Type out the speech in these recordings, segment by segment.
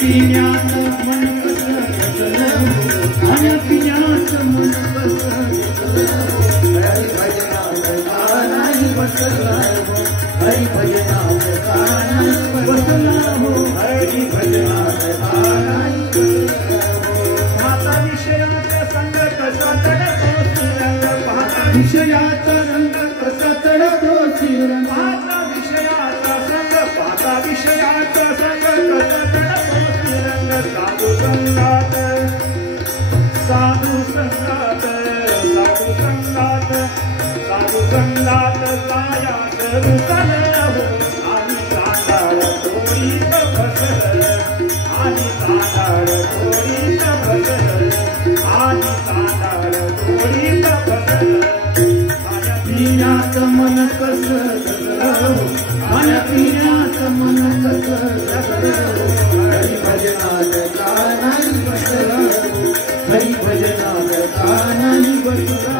खाण्यापिण्यात मन कसं रचलं खाण्यापिण्यात मन कसं हरिभजनात का नाही बसला हरिभजनात का नाही बसला हो हरिभजनात का नाही पाहता विषयाचा संग कसा चढतो श्रीरंग पाहता विषयाचा रंग कसा चढतो श्रीरंग पाहता विषयाचा संग पाहता विषयाचा संग कसा चढतो श्रीरंग साधू संगात साधू संगात साधू संगात साधू संगात कायात रुसल हो आणि तांदळ थोडीत बसल आणि तांदळ थोडीत बसल आणि तांदळ थोडीत बसल खाण्यापिण्यात मन कसं रचलं खाण्यापिण्यात मन कसं रचलं हरिभजनात का नाही बसला हरिभजनात का नाही बसला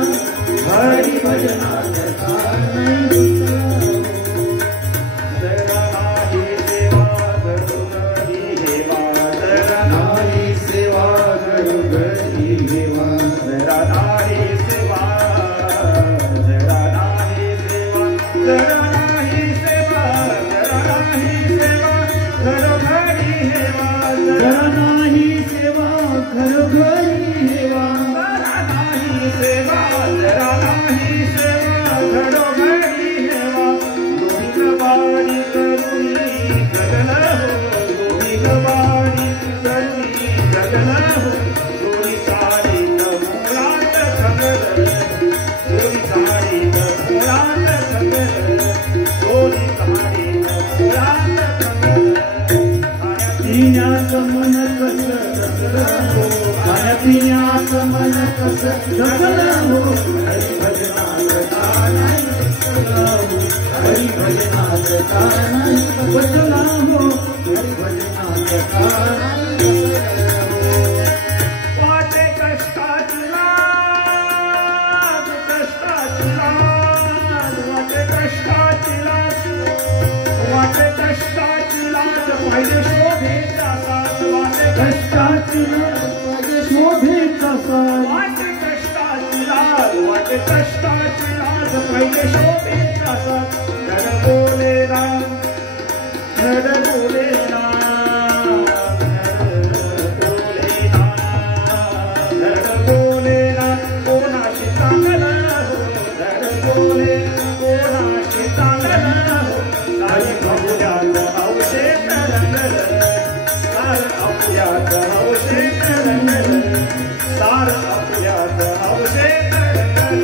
हरिभजनात का नाही बसला जरा नाही सेवा घडोघरी हेवा जरा नाही सेवा घडोघरी हेवा जरा नाही सेवा जरा नाही सेवा जरा नाही सेवा जरा नाही सेवा घडोघरी हेवा जरा नाही सेवा घडोघरी हेवा जरा नाही सेवा जरा नाही सेवा घडोघरी हेवा गोविंदवाडी करुणी जगन हो गोविंदवाडी करुणी जगन हो चोरी चाळीत मुळात खगल चोरी चाळीत मुळात खगल चोरी चाळीत मुळात खगल खाण्यापिण्यात मन कसं रचलं हो खाण्यापिण्यात मन कसं रचलं हो हरिभजनात का नाही बसला हो हरिभजनात का नाही बसला हो हरिभजनात का नाही बसला हो वाटे कष्टाची लाज कष्टाची लाज वाटे कष्टाची लाज वाटे कष्टाची लाज पाहिजे शोभेचा साथ वाटे कष्टाची लाज पाहिजे शोभेचा साथ वाटे कष्टाची लाज वाटे कष्टाची लाज पाहिजे शोभेचा साथ धड बोले राम धड बोले राम धड बोले राम धड बोले राम कोणाशी चांगला हो धड बोले कोणाशी चांगला हो सारी बहुल्यात हौशे तरंगल सार अपुयात हौशे तरंगल सार अपुयात हौशे तरंगल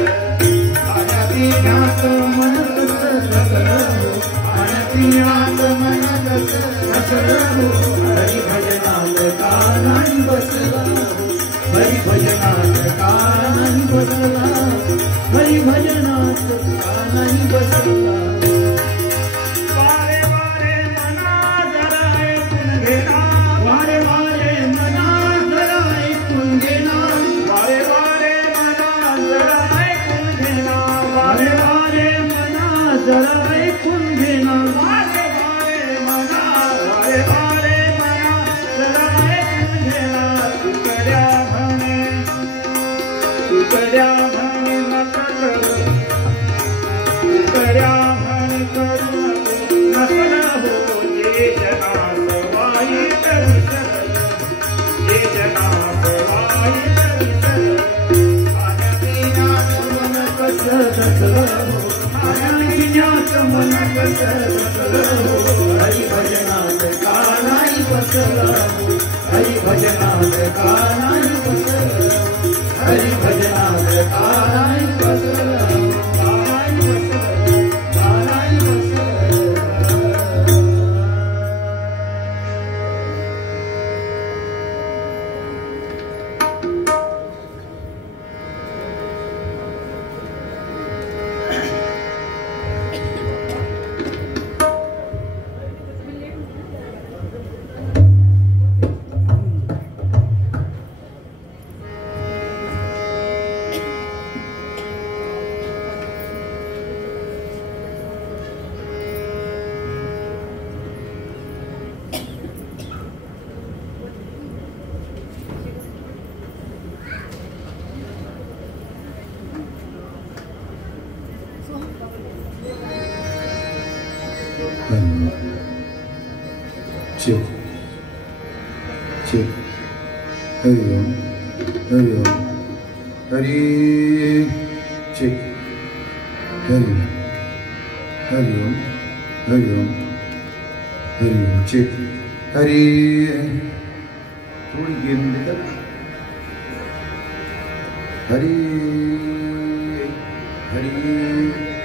खाण्यापिण्यात मन कसं रचलं हो खाण्यापिण्यात मन कसं रचलं हो हरिभजनात का नाही बसला हरिभजनात का नाही बसला हरिभजनात का नाही बसला वारे वारे मना जरा ऐकून घेना वारे वारे मना जरा ऐकून घेना वारे वारे मना जरा ऐकून घेना वारे वारे मना जरा ऐकून घेना वारे वारे मना वारे वारे मना जरा ऐकून घेना तुकड्या म्हणे नका करू तुकड्या म्हणे करू नसल हो जे जनास वाईट विसर जे जनास वाईट विसर खाण्यापिण्यात मन कसं रचलं हो खाण्यापिण्यात मन कसं रचलं हो हरिभजनात का नाही बसला हो हरिभजनात का नाही बसला हरिभजनात का नाही बसला का नाही बसला का नाही बसला चिक चिक हरि ओम हरि ओम हरि चिक हरि ओम हरि ओम हरि ओम हरि ओम चिक हरि थोड़ी गेंद निकल हरि हरि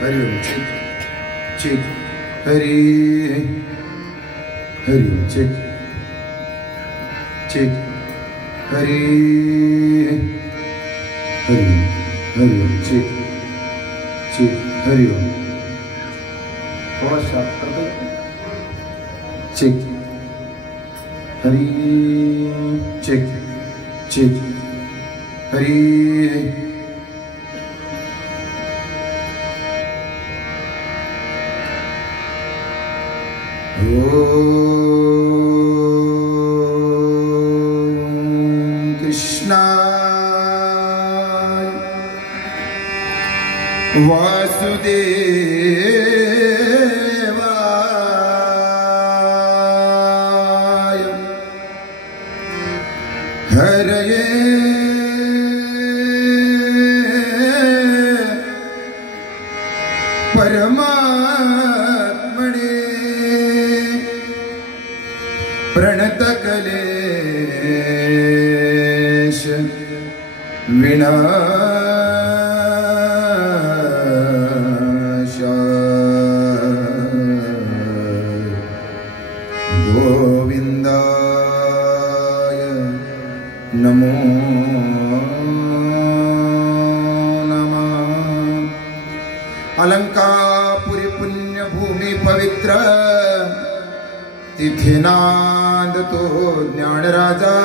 हरि ओम चिक चिक हरि हरि ओम चिक चिक हरि हरि ओम चिक चिक हरि ओम थोड़ा शांत कर दो चिक हरि चिक चिक हरि ओम कृष्णाय वासुदेवाय हरये परमात्मने प्रणतकलेश विनाशाय गोविन्दाय नमो नमः। अलंकापुरी पुण्यभूमि पवित्र तिथिनाद तो ज्ञानराजा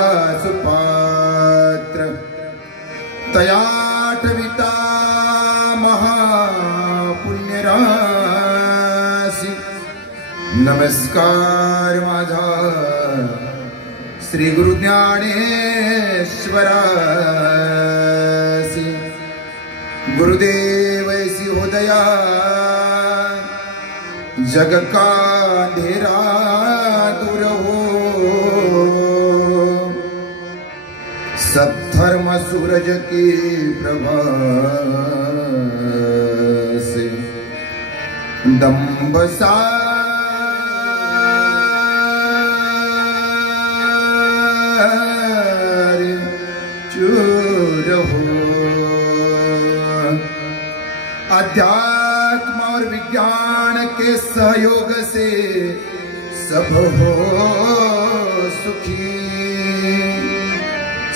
सुपात्र तयाटविता महापुण्यराशि नमस्कार माझा श्री गुरु ज्ञानेश्वरासी गुरुदेव ऐसी उदया जग का अंधेरा दूर हो सत्धर्म सूरज की प्रभा से दंभ सारे चूर हो अध्यात्म और विज्ञान के सहयोग से सब हो सुखी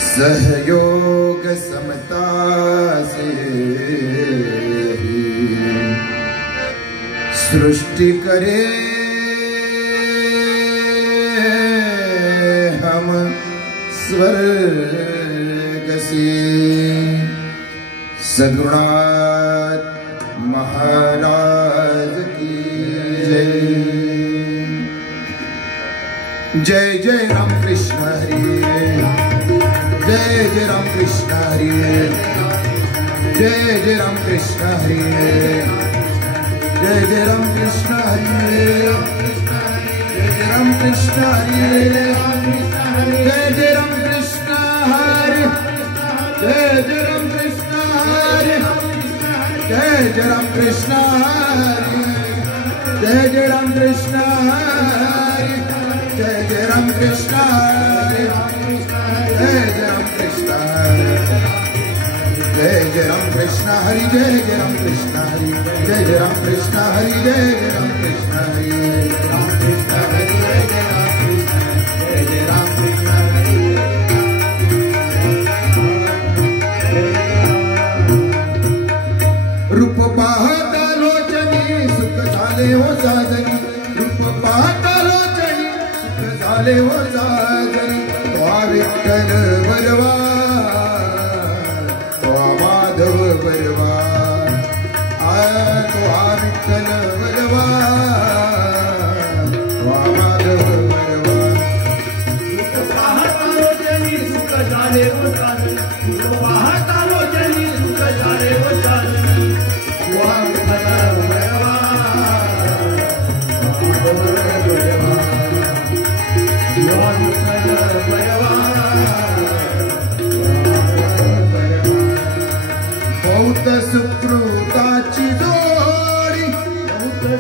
सहयोग समता से सृष्टि करे हम स्वर्ग से सद्गुरुनाथ महाराज की जय। जय जय राम कृष्ण हरि जय जय राम कृष्ण हरि जय जय राम कृष्ण हरि जय जय राम कृष्ण हरि जय जय राम कृष्ण हरि जय जय राम कृष्ण हरि जय जय राम कृष्ण हरि जय जय राम कृष्ण हरि जय जय राम कृष्ण हरि जय जय राम कृष्ण हरि जय जय राम कृष्ण हरि जय जय राम कृष्ण हरि जय जय राम कृष्ण हरि जय जय राम कृष्ण हरि जय जय राम कृष्ण हरि राम कृष्ण हरि जय जय राम कृष्ण जय जय राम कृष्ण हरि रूप पाहता लोचनी सुख झाले हो साजनी रूप पाहता लोचनी सुख झाले हो साजनी तो विठ्ठल बलवा तो माधव बलवा तो विठ्ठल बलवा तो माधव बलवा रूप पाहता लोचनी सुख झाले हो साजनी रूप पाहता लोचनी सुख झाले हो साजनी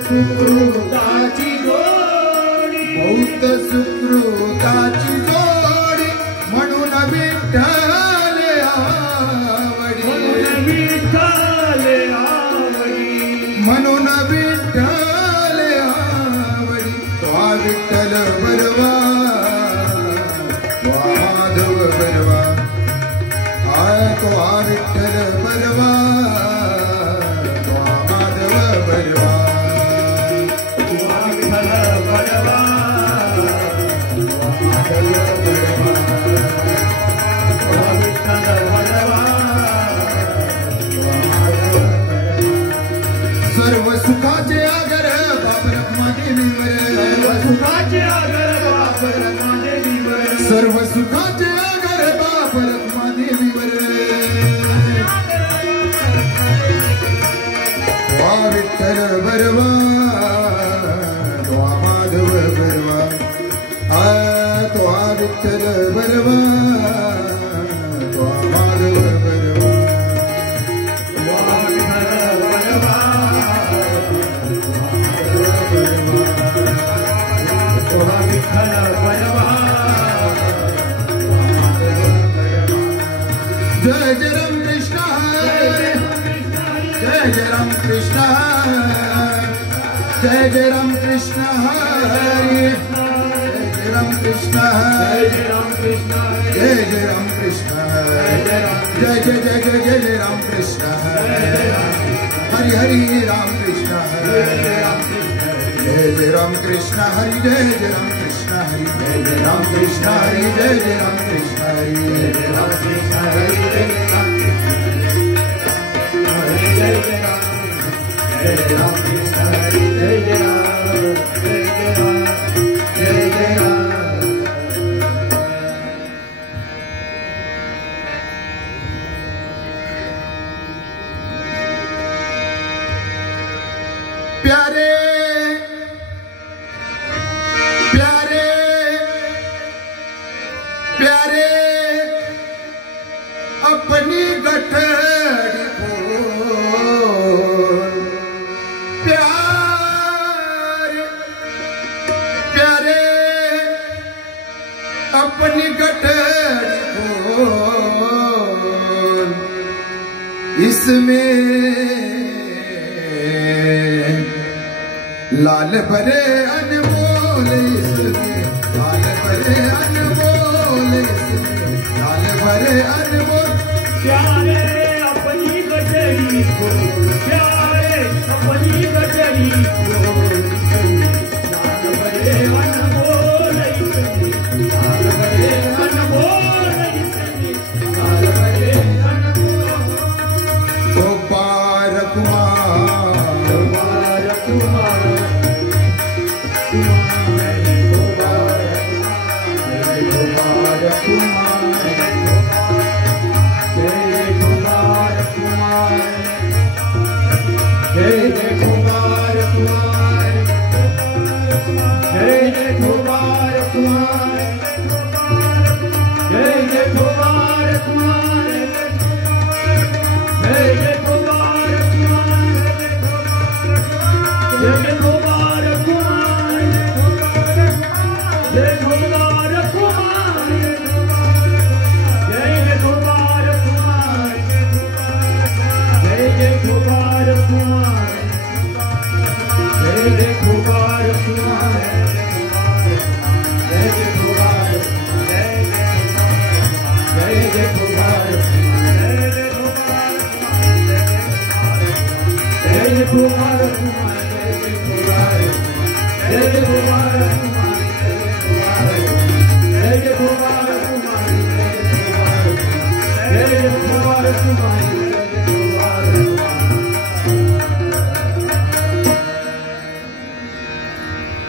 सुकृताची जोडी बहुत सुकृताची जोडी म्हणून विठ्ठल आवडी म्हणून विठ्ठल आवडी तो विठ्ठल बरवा माधव बरवा तो विठ्ठल बरवा तो माधव बरवा सर्व सुखाचे आगर बाप रखमादेवीवर सुखाचे आगर बाप रखमादेवीवर सर्व सुखाचे आगर बाप रखमादेवीवर वा विठ्ठल बरवा तो माधव बरवा तो विठ्ठल बरवा तो माधव बरवा जय जय राम कृष्ण हरे जय जय राम कृष्ण जय जय राम कृष्ण हरे जय राम कृष्ण हरे जय जय राम कृष्ण जय जय जय जय जय जय राम कृष्ण हरि हरि राम कृष्ण हरे जय जय राम कृष्ण हरि जय जय राम कृष्ण हरि जय जय राम कृष्ण हरि जय जय राम कृष्ण हरि जय जय राम कृष्ण हरि जय जय राम कृष्ण हरि जय जय राम प्यारे प्यारे प्यारे अपनी गठड़ी खोल प्यारे प्यारे अपनी गठड़ी खोल इसमें लाल भरे अनमोल इसमें लाल भरे अनमोल इसमें लाल भरे अनमोल प्यारे अपनी गठरी को प्यारे अपनी गठरी को लाल भरे अनमोल लाल भरे अनमोल लाल भरे अनमोल तो पार कुमार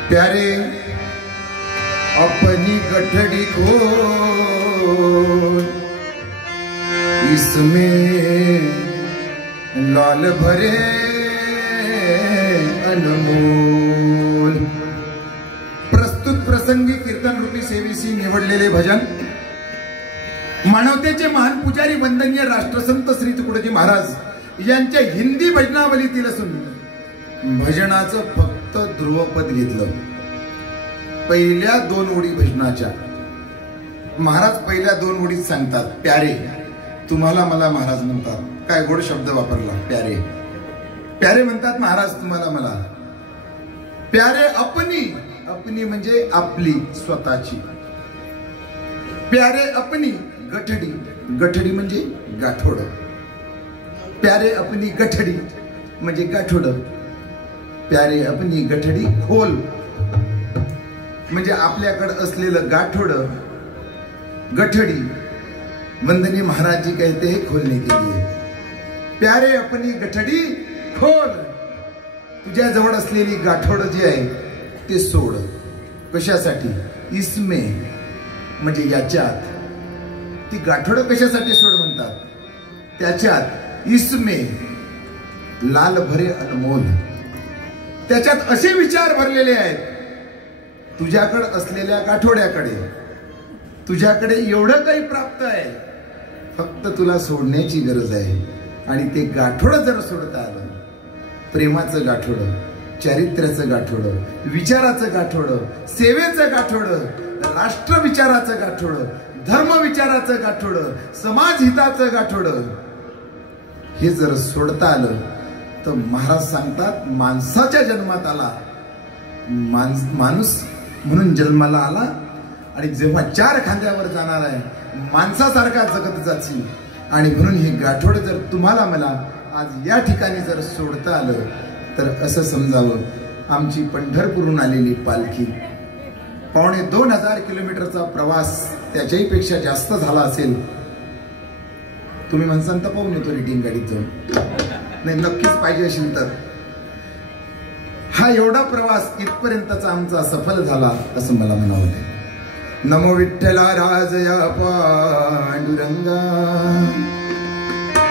प्यारे अपनी गठड़ी खोल इसमें लाल भरे अनमोल। प्रस्तुत प्रसंगी कीर्तन रूपी सेवेसी निवडलेले भजन मानवतेचे महान पुजारी वंदनीय राष्ट्रसंत श्री तुकडोजी महाराज यांच्या हिंदी भजनावलीतील असून भजनाचं फक्त ध्रुवपद घेतलं. पहिल्या 2 ओळी भजनाच्या महाराज पहिल्या 2 ओळीत सांगतात, प्यारे तुम्हाला मला महाराज म्हणतात. काय गोड शब्द वापरला, प्यारे. प्यारे म्हणतात महाराज तुम्हाला मला. प्यारे अपनी, अपनी म्हणजे आपली स्वतःची. प्यारे अपनी गठडी, गठडी म्हणजे गाठोड. प्यारे अपनी गठडी म्हणजे गाठोड. प्यारे अपनी गठडी खोल म्हणजे आपल्याकडे असलेलं गाठोड, गठडी. वंदनी महाराज जी कहते हैं खोलने के लिए. प्यारे अपनी गठडी खोल. तुझ्या जवळ असलेली गाठोड जी आहे ते सोड. कशासाठी? इसमे म्हणजे याच्यात. ती गाठोड कशासाठी सोड म्हणतात? त्याच्यात इसमे लाल भरे अनमोल. त्याच्यात असे विचार भरलेले आहेत. तुझ्याकडे असलेल्या गाठोड्याकडे, तुझ्याकडे एवढं काही प्राप्त आहे, फक्त तुला सोडण्याची गरज आहे. आणि ते गाठोड जर सोडता आलं, प्रेमाचं गाठोड, चारित्र्याचं गाठोड, विचाराचं गाठोड, सेवेचं गाठोड, राष्ट्र विचाराचं गाठोड, धर्म विचाराचं गाठोड, समाज हिताचं गाठोड, हे जर सोडता आलं तर महाराज सांगतात माणसाच्या जन्मात आला, माणूस म्हणून जन्माला आला. आणि जेव्हा 4 खांद्यावर जाणार आहे, माणसासारखा जगत जाची. आणि म्हणून हे गाठोड जर तुम्हाला मला आज या ठिकाणी जर सोडता आलं तर असं समजावं, आमची पंढरपूरहून आलेली पालखी 2,500 किलोमीटरचा प्रवास त्याच्याही पेक्षा जास्त झाला असेल. तुम्ही म्हणसान तर पाहून येतो रिटिंग गाडीत जाऊन. नाही, नक्कीच पाहिजे असेल तर. हा एवढा प्रवास इथपर्यंतचा आमचा सफल झाला असं मला म्हणावं. नमो विठ्ठला राजया पांडुरंगा,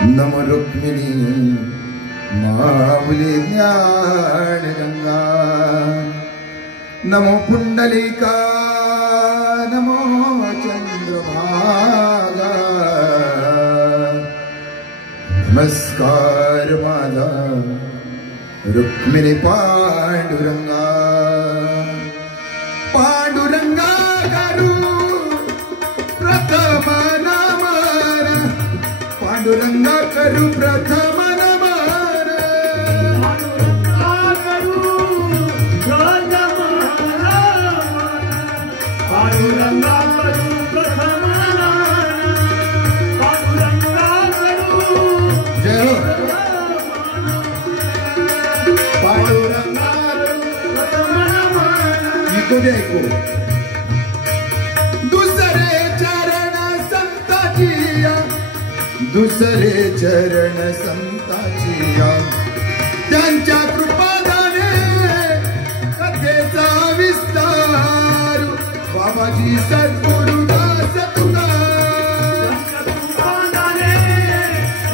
नमो रुक्मिणी माऊली ज्ञान गंगा, नमो पुंडलिका, नमो चंद्रभागा. नमस्कार माझा रुक्मिणी पांडुरंगा. पांडुरंगा करू प्रथम नमन, पांडुरंगा करू प्रथम नमन, पांडुरंगा करू प्रथम नमन, पांडुरंगा करू प्रथम नमन, पांडुरंगा करू. जय हो. पांडुरंगा करू प्रथम नमन. इको दे ऐको. दुसरे चरण संताची, दुसरे चरण संताची, त्यांच्या कृपादाने कथेचा विस्तार. बाबाजी सद्गुरु दास तुका, त्यांच्या कृपादाने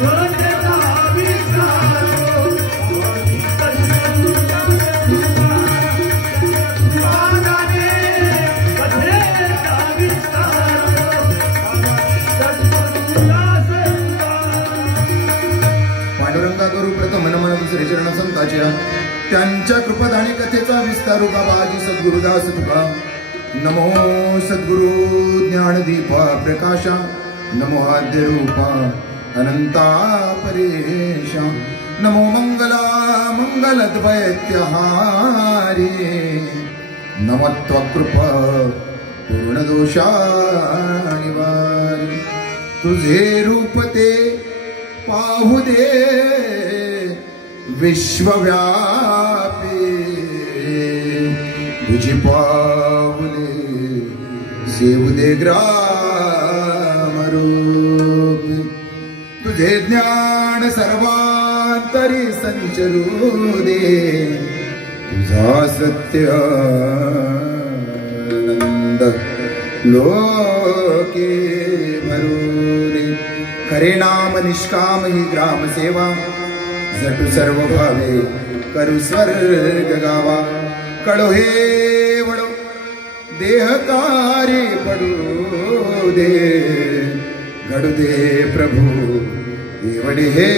कथेचा विस्तार. बाबाजी सद्गुरु दास तुका, कृपादाने कथेचा विस्तार. पांडुरंगा करू प्रथम नमन, दुसरे चरण संताची, त्यांच्या कृपादाने कथेचा विस्तारू. बाबाजी सद्गुरुदास तुका. नमो सद्गुरु ज्ञानदीपा प्रकाशा, नमो आद्य रूपा अनंता परेशा, नमो मंगला मंगलद्वैत्यहारी, नमो त्वकृपा पूर्ण दोषा निवारी. तुझे रूप ते पाहू दे विश्वव्यापी, तुझी पावले सेवू दे ग्राम रूपी. तुझे ज्ञान सर्वांतरी संचरू दे, तुझा सत्य आनंद लोके भरू दे. खरे नाम निष्काम ही ग्राम सेवा, झटू सर्व भावे करू स्वर्ग गावा. कळो हे वडो देहकारी पडू दे, घडू दे प्रभू एवढे हे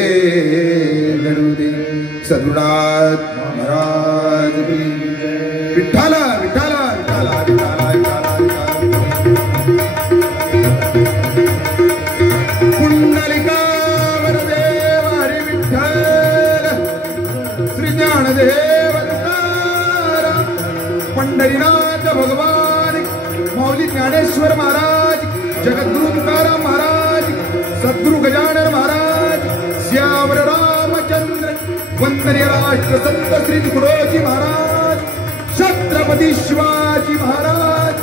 घडू दे. सद्गुरुनाथ महाराज की विठ्ठला विठ्ठला विठ्ठला विठ्ठला विठ्ठला पुंडलिका वरदेव हरी विठ्ठल श्री ज्ञानदेव तुकाराम पंढरीनाथ भगवान माऊली ज्ञानेश्वर महाराज जगद्गुरु तुकाराम महाराज सद्गुरु गजानन महाराज श्यामर रामचंद्र वंदनीय राष्ट्र संत श्री तुकडोजी महाराज छत्रपती शिवाजी महाराज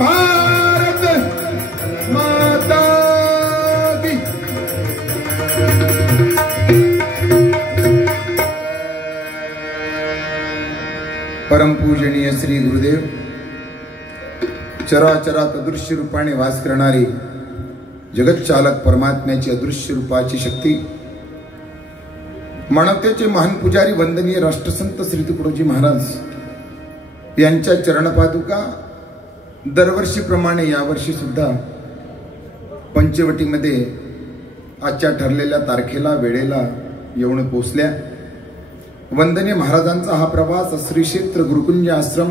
भारत माता की परमपूजनीय श्री गुरुदेव चराचरात अदृश्य रूपाने वास करणारे जगत चालक परमात्म्याची अदृश्य रूपाची शक्ती मानवतेचे महान पुजारी वंदनीय राष्ट्रसंत श्री तुकडोजी महाराज यांच्या चरणपादुका दरवर्षीप्रमाणे यावर्षी सुद्धा पंचवटीमध्ये आजच्या ठरलेल्या तारखेला वेळेला येऊन पोचल्या. वंदनीय महाराजांचा हा प्रवास श्री क्षेत्र गुरुकुंज आश्रम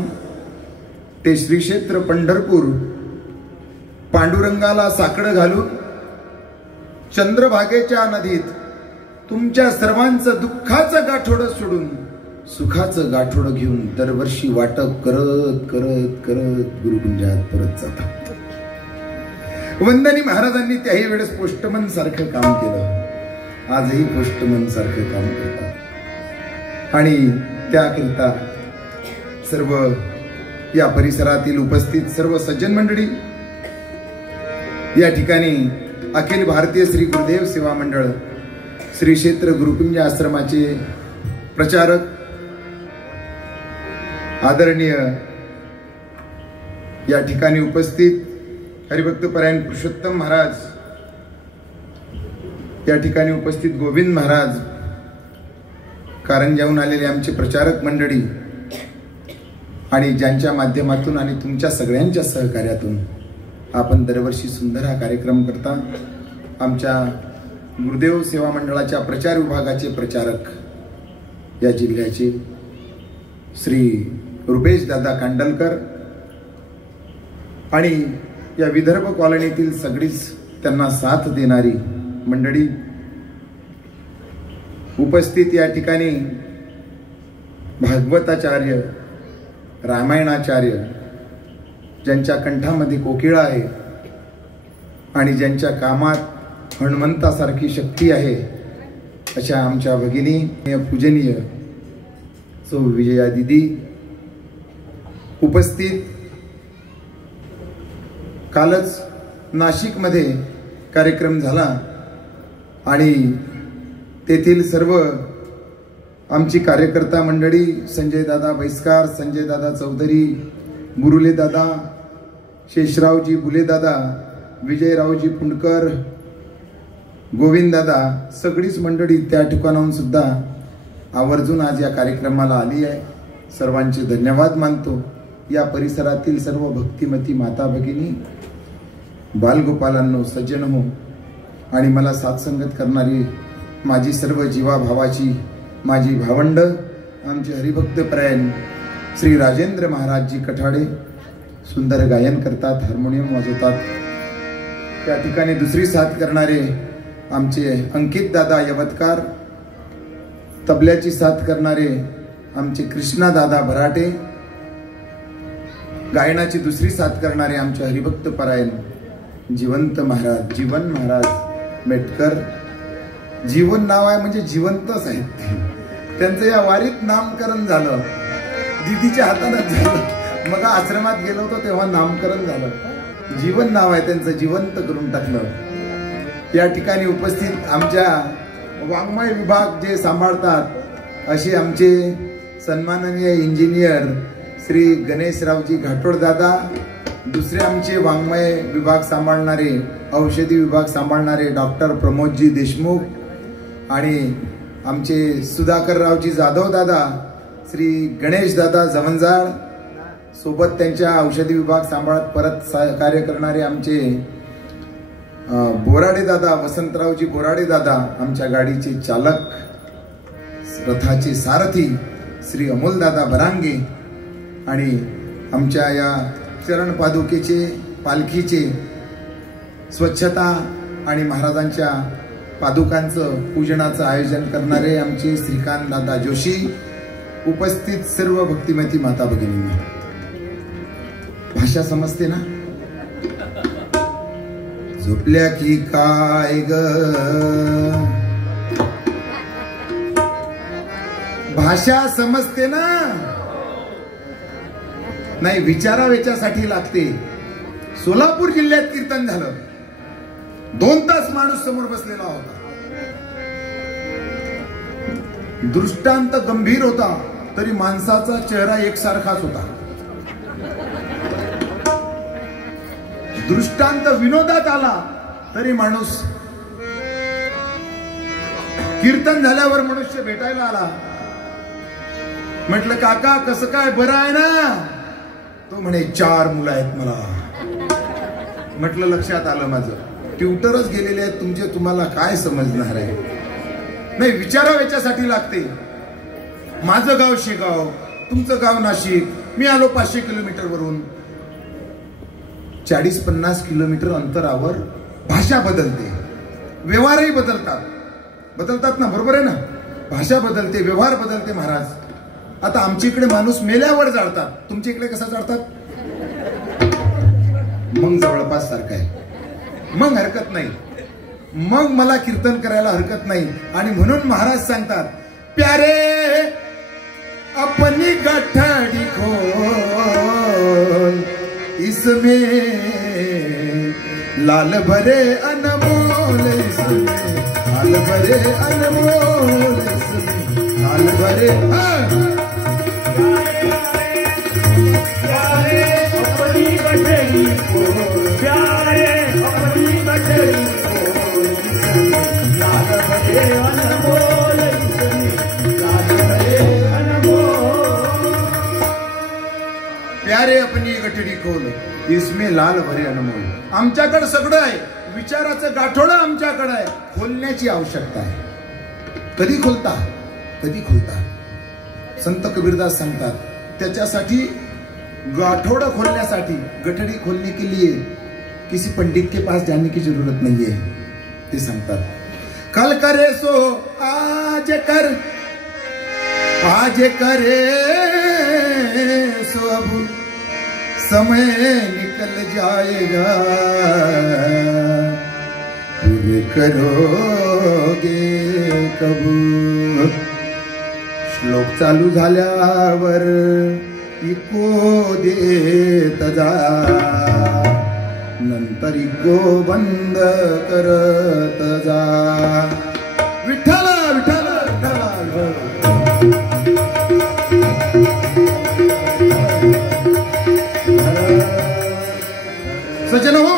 ते श्री क्षेत्र पंढरपूर पांडुरंगाला साकडं घालून चंद्रभागेच्या नदीत तुमच्या सर्वांचं दुःखाचं गाठोडं सोडून सुखाचं गाठोडं घेऊन दरवर्षी वाटप करत करत करत गुरुकुंजात परत जातात. वंदनीय महाराजांनी त्याही वेळेस पोस्टमन सारखं काम केलं, आजही पोस्टमन सारखं काम करतात. आणि त्याकरिता सर्व या परिसरातील उपस्थित सर्व सज्जन मंडळी, या ठिकाणी अखिल भारतीय श्री गुरुदेव सेवा मंडळ श्री क्षेत्र गुरुकुंज आश्रमाचे प्रचारक आदरणीय या ठिकाणी उपस्थित हरिभक्त परायण पुरुषोत्तम महाराज, या ठिकाणी उपस्थित गोविंद महाराज, कारंजाहून आलेले आमचे प्रचारक मंडळी आणि ज्यांच्या माध्यमातून आणि तुमच्या सगळ्यांच्या सहकार्यातून आपण दरवर्षी सुंदर हा कार्यक्रम करता. आमच्या गुरुदेव सेवा मंडळाच्या प्रचार विभागाचे प्रचारक या जिल्ह्याचे श्री रुपेश दादा कांडलकर आणि या विदर्भ कॉलनीतील सगळीच त्यांना साथ देणारी मंडळी उपस्थित, या ठिकाणी भागवताचार्य, रामायणाचार्य, ज्यांच्या कंठामध्ये कोकिळा आहे आणि ज्यांच्या कामात हनुमंतासारखी शक्ती आहे, अशा आमच्या भगिनी पूजनीय सौ विजया दिदी उपस्थित. कालच नाशिकमध्ये कार्यक्रम झाला आणि तेथील सर्व आमची कार्यकर्ता मंडळी, संजय दादा बैसकार, संजय दादा चौधरी, गुरुले दादा, शेषरावजी बुले दादा, विजयरावजी पुंडकर, गोविंद दादा, सगळीच मंडळी त्या ठिकाणाहून सुद्धा आवर्जून आज या कार्यक्रमाला आली आहे. सर्वांचे धन्यवाद मानतो. या परिसरातील सर्व भक्तिमती माता भगिनी, बालगोपालांनो, सज्जन हो आणि मला साथसंगत करणारी माझी सर्व जीवाभावाची माझी भावंड, आमचे हरिभक्त परायण श्री राजेंद्र महाराजजी कठाडे सुंदर गायन करतात, हार्मोनियम वाजवतात. त्या ठिकाणी दुसरी साथ करणारे आमचे अंकित दादा यवतकार, तबल्याची साथ करणारे आमचे कृष्णा दादा भराटे, गायनाची दुसरी साथ करणारे आमचे हरिभक्त परायण जिवंत महाराज, जीवन महाराज मेटकर. जीवन नाव आहे म्हणजे जिवंतच आहेत. त्यांचं या वारीत नामकरण झालं, दीदीच्या हातानं झालं. मग आश्रमात गेलो होतो तेव्हा नामकरण झालं. जीवन नाव आहे त्यांचं, जिवंत करून टाकलं. या ठिकाणी उपस्थित आमच्या वाङ्मय विभाग जे सांभाळतात असे आमचे सन्माननीय इंजिनियर श्री गणेशरावजी घाटोड दादा, दुसरे आमचे वाङ्मय विभाग सांभाळणारे, औषधी विभाग सांभाळणारे डॉक्टर प्रमोदजी देशमुख आणि आमचे सुधाकररावजी जाधव दादा, श्री गणेश दादा जवंजाळ, सोबत त्यांच्या औषधी विभाग सांभाळत परत सहकार्य करणारे आमचे बोराडे दादा, वसंतरावजी बोराडे दादा, आमच्या गाडीचे चालक रथाचे सारथी श्री अमोलदादा बरांगे आणि आमच्या या चरण पादुकेचे पालखीचे स्वच्छता आणि महाराजांच्या पादुकांचं पूजनाचं आयोजन करणारे आमचे श्रीकांत दादा जोशी, उपस्थित सर्व भक्तिमती माता भगिनींना. भाषा समजते ना? झोपल्या की काय ग, भाषा समजते ना? नाही, विचारावेच्यासाठी लागते. सोलापूर जिल्ह्यात कीर्तन झालं, 2 तास माणूस समोर बसलेला होता. दृष्टांत गंभीर होता तरी माणसाचा चेहरा एकसारखाच होता. दृष्टांत विनोदात आला तरी माणूस, कीर्तन झाल्यावर मनुष्य भेटायला आला. म्हटलं काका कसं काय, बरं आहे ना? तो म्हणे 4 मुलं आहेत मला. म्हटलं लक्षात आलं माझं, ट्युटरच गेलेले आहेत तुमचे, तुम्हाला काय समजणार आहे? नाही, विचारावेच्यासाठी लागते. माझं गाव शेगाव, तुमचं गाव नाशिक, मी आलो 500 किलोमीटर वरून. 40-50 किलोमीटर अंतरावर भाषा बदलते, व्यवहारही बदलतात ना, बरोबर आहे ना? भाषा बदलते, व्यवहार बदलते महाराज. आता आमच्या इकडे माणूस मेल्यावर जाळतात, तुमच्या इकडे कसा जाळतात? मग जवळपास सारखं आहे, मग हरकत नाही, मग मला कीर्तन करायला हरकत नाही. आणि म्हणून महाराज सांगतात, प्यारे अपनी गठड़ी खोल, इसमें लाल भरे अनमोल, इसमें लाल भरे अनमोल, इसमें लाल भरे. प्यारे अपनी गठड़ी खोल, प्यारे अपनी गठड़ी खोल, लाल भरे अनमोल, लाल भरे अनमोल. प्यारे अपनी गठड़ी खोल, इसमें लाल भरे अनमोल. आमच्याकडे सगळं आहे, विचाराचं गाठोडं आमच्याकडे आहे, खोलण्याची आवश्यकता आहे. कधी खोलता? संत कबीरदास सांगतात, त्याच्यासाठी गाठोडं खोलण्यासाठी, गठड़ी खोलने के लिए किसी पंडित के पास जाने की जरूरत नहीं है. ते सांगतात, कल करे सो आज कर, आज करे सो अब समय निकल जाएगा, पूरे करोगे कब. श्लोक चालू झाल्यावर इको देत जा, नंतर इको बंद करत जा. विठ्ठल विठ्ठल विठ्ठल. सज्जन हो,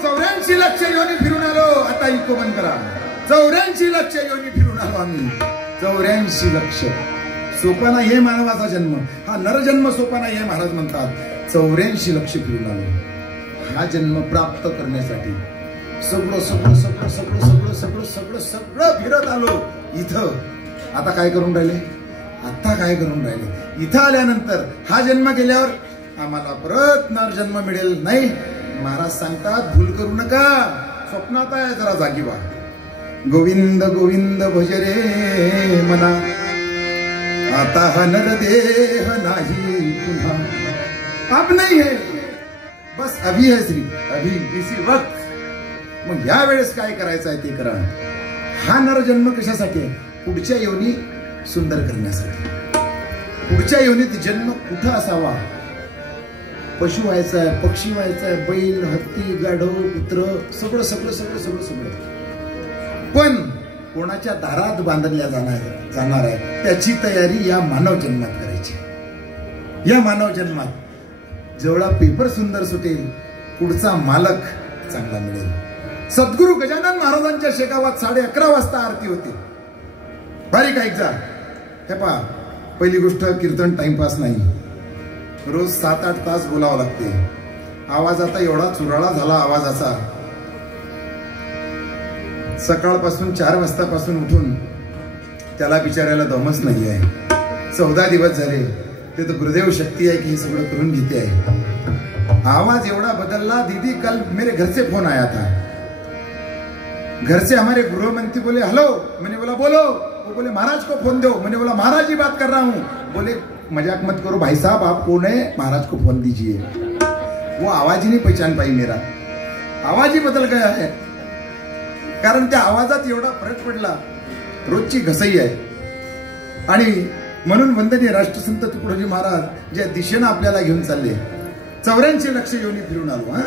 84 लक्ष योनी फिरून आलो, आता इको बंद करा. 84 लक्ष योनी फिरून आलो आम्ही. 84 लक्ष सोपा नाही आहे मानवाचा जन्म, हा नरजन्म सोपा नाही आहे महाराज म्हणतात. 84 लक्ष फिरून आलो. हा जन्म प्राप्त करण्यासाठी सगळं सगळं सगळं सगळं सगळं सगळं सगळं सगळं फिरत आलो इथं. आता काय करून राहिले? इथं आल्यानंतर हा जन्म गेल्यावर आम्हाला परत नरजन्म मिळेल नाही. महाराज सांगतात, भूल करू नका, स्वप्नात आहे, जरा जागी व्हा. गोविंद गोविंद भज रे मना, आता हा नरदेह नाही पुन्हा. अब नहीं है, बस अभी है श्री, अभी इसी वक्त. मग या वेळेस काय करायचं आहे ते करा. हा नरजन्म कशासाठी आहे? पुढच्या योनी सुंदर करण्यासाठी. पुढच्या योनीत जन्म कुठं असावा? पशु व्हायचा आहे, पक्षी व्हायचा आहे, बैल, हत्ती, गाढव, कुत्र, सगळं सगळं सगळं सगळं सगळं. पण कोणाच्या दारात बांधल्या जाणार आहे त्याची तयारी या मानव जन्मात करायची. या मानव जन्मात जेवढा पेपर सुंदर सुटेल, पुढचा मालक चांगला मिळेल. सद्गुरू गजानन महाराजांच्या शेगावात 11:30 वाजता आरती होती. बारीक ऐक जा. हे पहा, पहिली गोष्ट, कीर्तन टाइमपास नाही. रोज 7-8 तास बोलावं लागते. आवाज आता एवढा चुराळा झाला आवाजाचा. सकाळपासून 4 वाजतापासून उठून त्याला बिचारायला दमच नाही आहे. 14 दिवस झाले. ते तर गुरुदेव शक्ती आहे की हे सगळं करून घेते आहे. आवाज एवढा बदलला. दीदी कल मेरे घर से फोन आया था. घर से हमारे गृह मंत्री बोले हेलो. मैंने बोला बोलो. वो बोले महाराज को फोन दो. मैंने बोला महाराज ही बात कर रहा हूँ. बोले मजाक मत करो भाई साहब, आप कौन है, महाराज को फोन दीजिए. वो आवाज ही नहीं पहचान पाई. मेरा आवाज ही बदल गया है. कारण त्या आवाजात एवढा फरक पडला. रोजची घसई आहे. आणि म्हणून वंदनीय राष्ट्रसंत तुकडोजी महाराज ज्या दिशेनं आपल्याला घेऊन चालले, 84 लक्ष योनी फिरून आलो.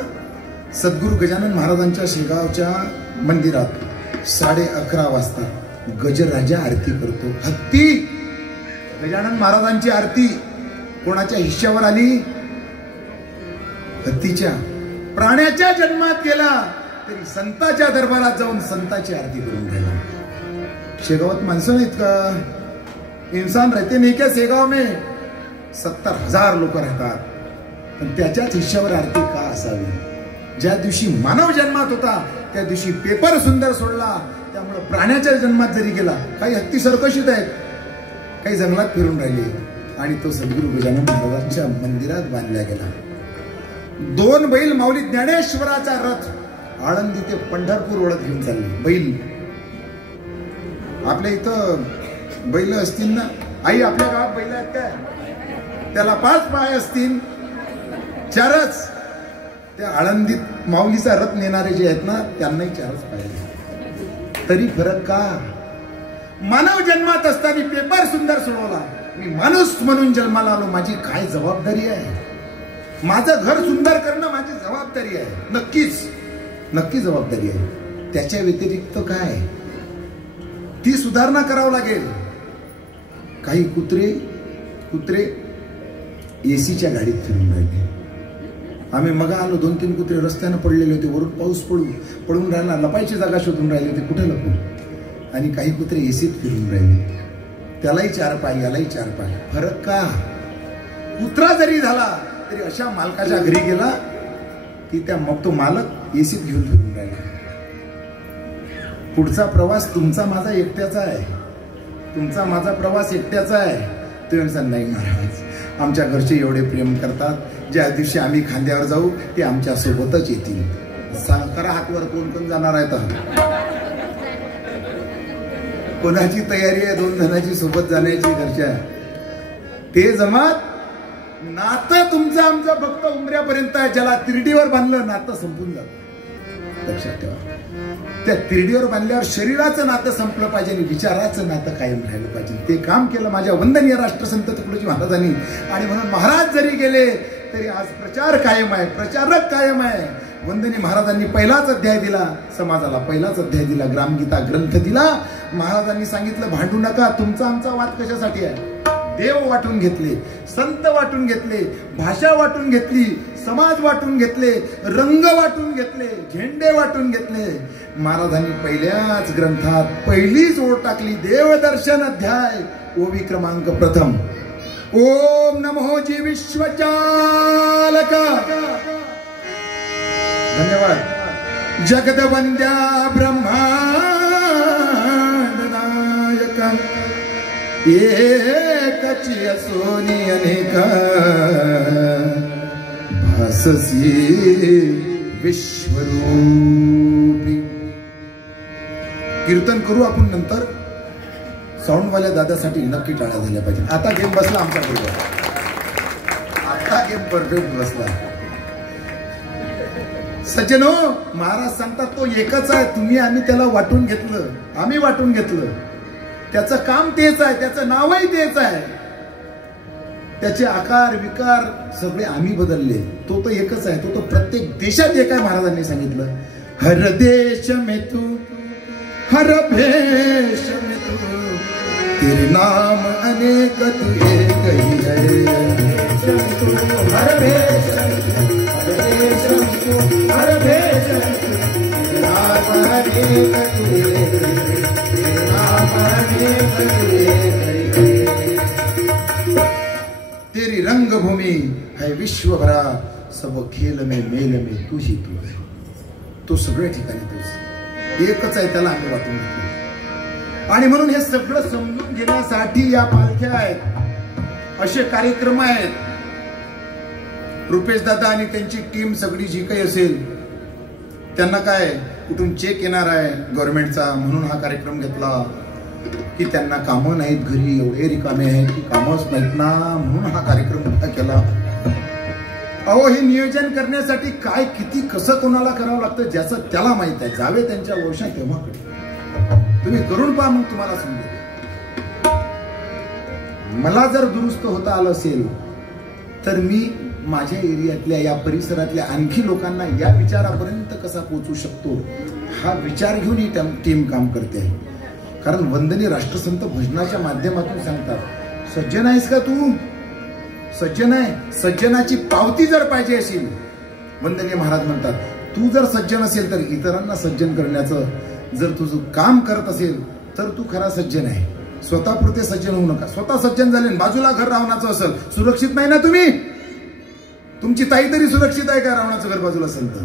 सद्गुरू गजानन महाराजांच्या शेगावच्या मंदिरात 11:30 वाजता गजराजा आरती करतो. हत्ती गजानन महाराजांची आरती कोणाच्या हिश्श्यावर आली? हत्तीच्या. प्राण्याच्या जन्मात गेला तरी संतांच्या दरबारात जाऊन संतांची आरती करून राहिला. शेगावात माणसं नाहीत का? इंसान रहते नहीं क्या शेगाव में? 70,000 लोक राहतात. पण त्याच्याच हिश्श्यावर आरती का असावी? ज्या दिवशी मानव जन्मात होता त्या दिवशी पेपर सुंदर सोडला. त्यामुळे प्राण्याच्या जन्मात जरी गेला, काही हत्ती सरकशीत आहेत, काही जंगलात फिरून राहिले. आणि तो सद्गुरू गजानन महाराजांच्या मंदिरात बांधला गेला. 2 बैल माऊली ज्ञानेश्वराचा रथ आळंदी ते पंढरपूर ओढत घेऊन चालले. बैल आपल्या इथं बैल असतील ना आई? आपल्या गावात बैल आहेत काय? त्याला 5 पाय असतील, 4च. त्या आळंदीत माऊलीचा रथ नेणारे जे आहेत ना त्यांनाही 4च पाय. तरी फरक का? मानव जन्मात असताना पेपर सुंदर सोडवला. मी माणूस म्हणून जन्माला आलो. माझी काय जबाबदारी आहे? माझं घर सुंदर करणं माझी जबाबदारी आहे. नक्की जबाबदारी आहे. त्याच्या व्यतिरिक्त काय? ती सुधारणा करावं लागेल. काही कुत्रे एसीच्या गाडीत फिरून राहिले. आम्ही मग आलो. 2-3 कुत्रे रस्त्यानं पडलेले होते. वरून पाऊस पडून राहिला. लपायची जागा शोधून राहिले होते. कुठे लपू? आणि काही कुत्रे एसीत फिरून राहिले. त्यालाही 4 पाय, यालाही 4 पाय. फरक का? कुत्रा जरी झाला तरी अशा मालकाच्या घरी गेला की तो मालक एसीत घेऊन फिरून राहिला. पुढचा प्रवास तुमचा माझा एकट्याचा आहे. तुमचा माझा प्रवास एकट्याचा आहे. तुम्ही म्हणता नाही महाराज, आमच्या घरचे एवढे प्रेम करतात. ज्या दिवशी आम्ही खांद्यावर जाऊ ते आमच्या सोबतच येतील. करा हातवर. कोण जाणार आहे? तर कोणाची तयारी आहे 2 जणांची सोबत जाण्याची घरच्या? ते जमात. नातं तुमचं आमचं फक्त उमऱ्यापर्यंत आहे. ज्याला तिरडीवर बांधलं नातं संपून जातं. लक्षात ठेवा. त्या तिरडीवर बांधल्यावर शरीराचं नातं संपलं पाहिजे आणि विचाराचं नातं कायम राहिलं पाहिजे. ते काम केलं माझ्या वंदनीय राष्ट्रसंत तुकडोजी महाराजांनी. आणि म्हणून महाराज जरी गेले तरी आज प्रचार कायम आहे, प्रचारक कायम आहे. वंदनीय महाराजांनी पहिलाच अध्याय दिला समाजाला. पहिलाच अध्याय दिला. ग्रामगीता ग्रंथ दिला. महाराजांनी सांगितलं भांडू नका. तुमचा आमचा वाद कशासाठी आहे? देव वाटून घेतले, संत वाटून घेतले, भाषा वाटून घेतली, समाज वाटून घेतले, रंग वाटून घेतले, झेंडे वाटून घेतले. महाराजांनी पहिल्याच ग्रंथात पहिलीच ओळ टाकली. देवदर्शन अध्याय ओवी क्रमांक 1. ओम नमो जी विश्वचालक. धन्यवाद. जगदवंद्या ब्रह्मांड नायक एकची असोनी अनेक भाससी विश्वरूपी. कीर्तन करू आपण नंतर. साऊंडवाल्या दादासाठी नक्की टाळ्या झाल्या पाहिजे. आता गेम बसला आमच्या बरोबर. आता गेम परफेक्ट बसला. सज्जनो, महाराज सांगतात तो एकच आहे. तुम्ही आम्ही त्याला वाटून घेतलं. आम्ही वाटून घेतलं. त्याचं काम तेच आहे. त्याचं नावही तेच आहे. त्याचे आकार विकार सगळे आम्ही बदलले. तो तर एकच आहे. तो प्रत्येक देशात एक आहे. महाराजांनी सांगितलं हर देश में तू हर भेष में तू तेरे नाम अनेक तू एक ही है. हर भेष हर भेष नाम अनेक तू तेरी रंगभूमि है विश्व भरा. सब खेल में मेल में तू ही तू है. तो सगळ्या ठिकाणी तोच एकच आहे. त्याला आम्ही वाटून घेतलं. आणि म्हणून हे सगळं समजून घेण्यासाठी या पालख्या आहेत, असे कार्यक्रम आहेत. रुपेश दादा आणि त्यांची टीम सगळी जी काही असेल, त्यांना काय कुठून चेक येणार आहे गव्हर्नमेंटचा म्हणून हा कार्यक्रम घेतला, की त्यांना कामं नाहीत, घरी एवढे रिकामे आहेत की कामच नाहीत ना, म्हणून हा कार्यक्रम मोठा केला. अहो, हे नियोजन करण्यासाठी काय किती कसं कोणाला करावं लागतं ज्याचं त्याला माहित आहे. जावे त्यांच्या ओळशात तेव्हा तुम्ही करून पहा, मग तुम्हाला समजेल. मला जर दुरुस्त होता आलं असेल तर मी माझ्या एरियातल्या या परिसरातल्या आणखी लोकांना या विचारापर्यंत कसा पोहोचू शकतो हा विचार घेऊन ही टीम काम करते. कारण वंदनीय राष्ट्रसंत भजनाच्या माध्यमातून सांगतात, सज्जन आहेस का तू? सज्जन आहे. सज्जनाची पावती जर पाहिजे असेल, वंदनीय महाराज म्हणतात, तू जर सज्जन असेल तर इतरांना सज्जन करण्याचं जर तुझं काम करत असेल तर तू खरा सज्जन आहे. स्वतःपुरते सज्जन होऊ नका. स्वतः सज्जन झाले बाजूला घर रावणाचं असेल, सुरक्षित नाही ना तुम्ही. तुमची ताई तरी सुरक्षित आहे का रावणाचं घर बाजूला असेल तर?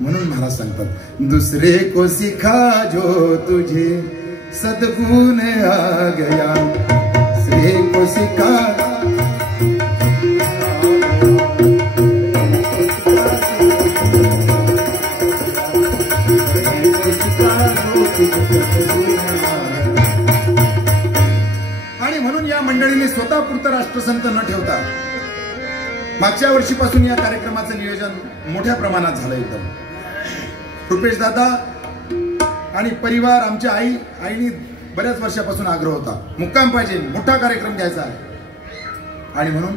म्हणून महाराज सांगतात, दुसरे को सिखा जो तुझे सद्गुण आ गया, दुसरे को सिखा. आणि म्हणून या मंडळीने स्वतःपुरतं राष्ट्रसंत न ठेवता मागच्या वर्षीपासून या कार्यक्रमाचं नियोजन मोठ्या प्रमाणात झालं. एकदम रुपेश दादा आणि परिवार, आमच्या आईने बऱ्याच वर्षापासून आग्रह होता, मुक्काम पाहिजे, मोठा कार्यक्रम घ्यायचा आहे. आणि म्हणून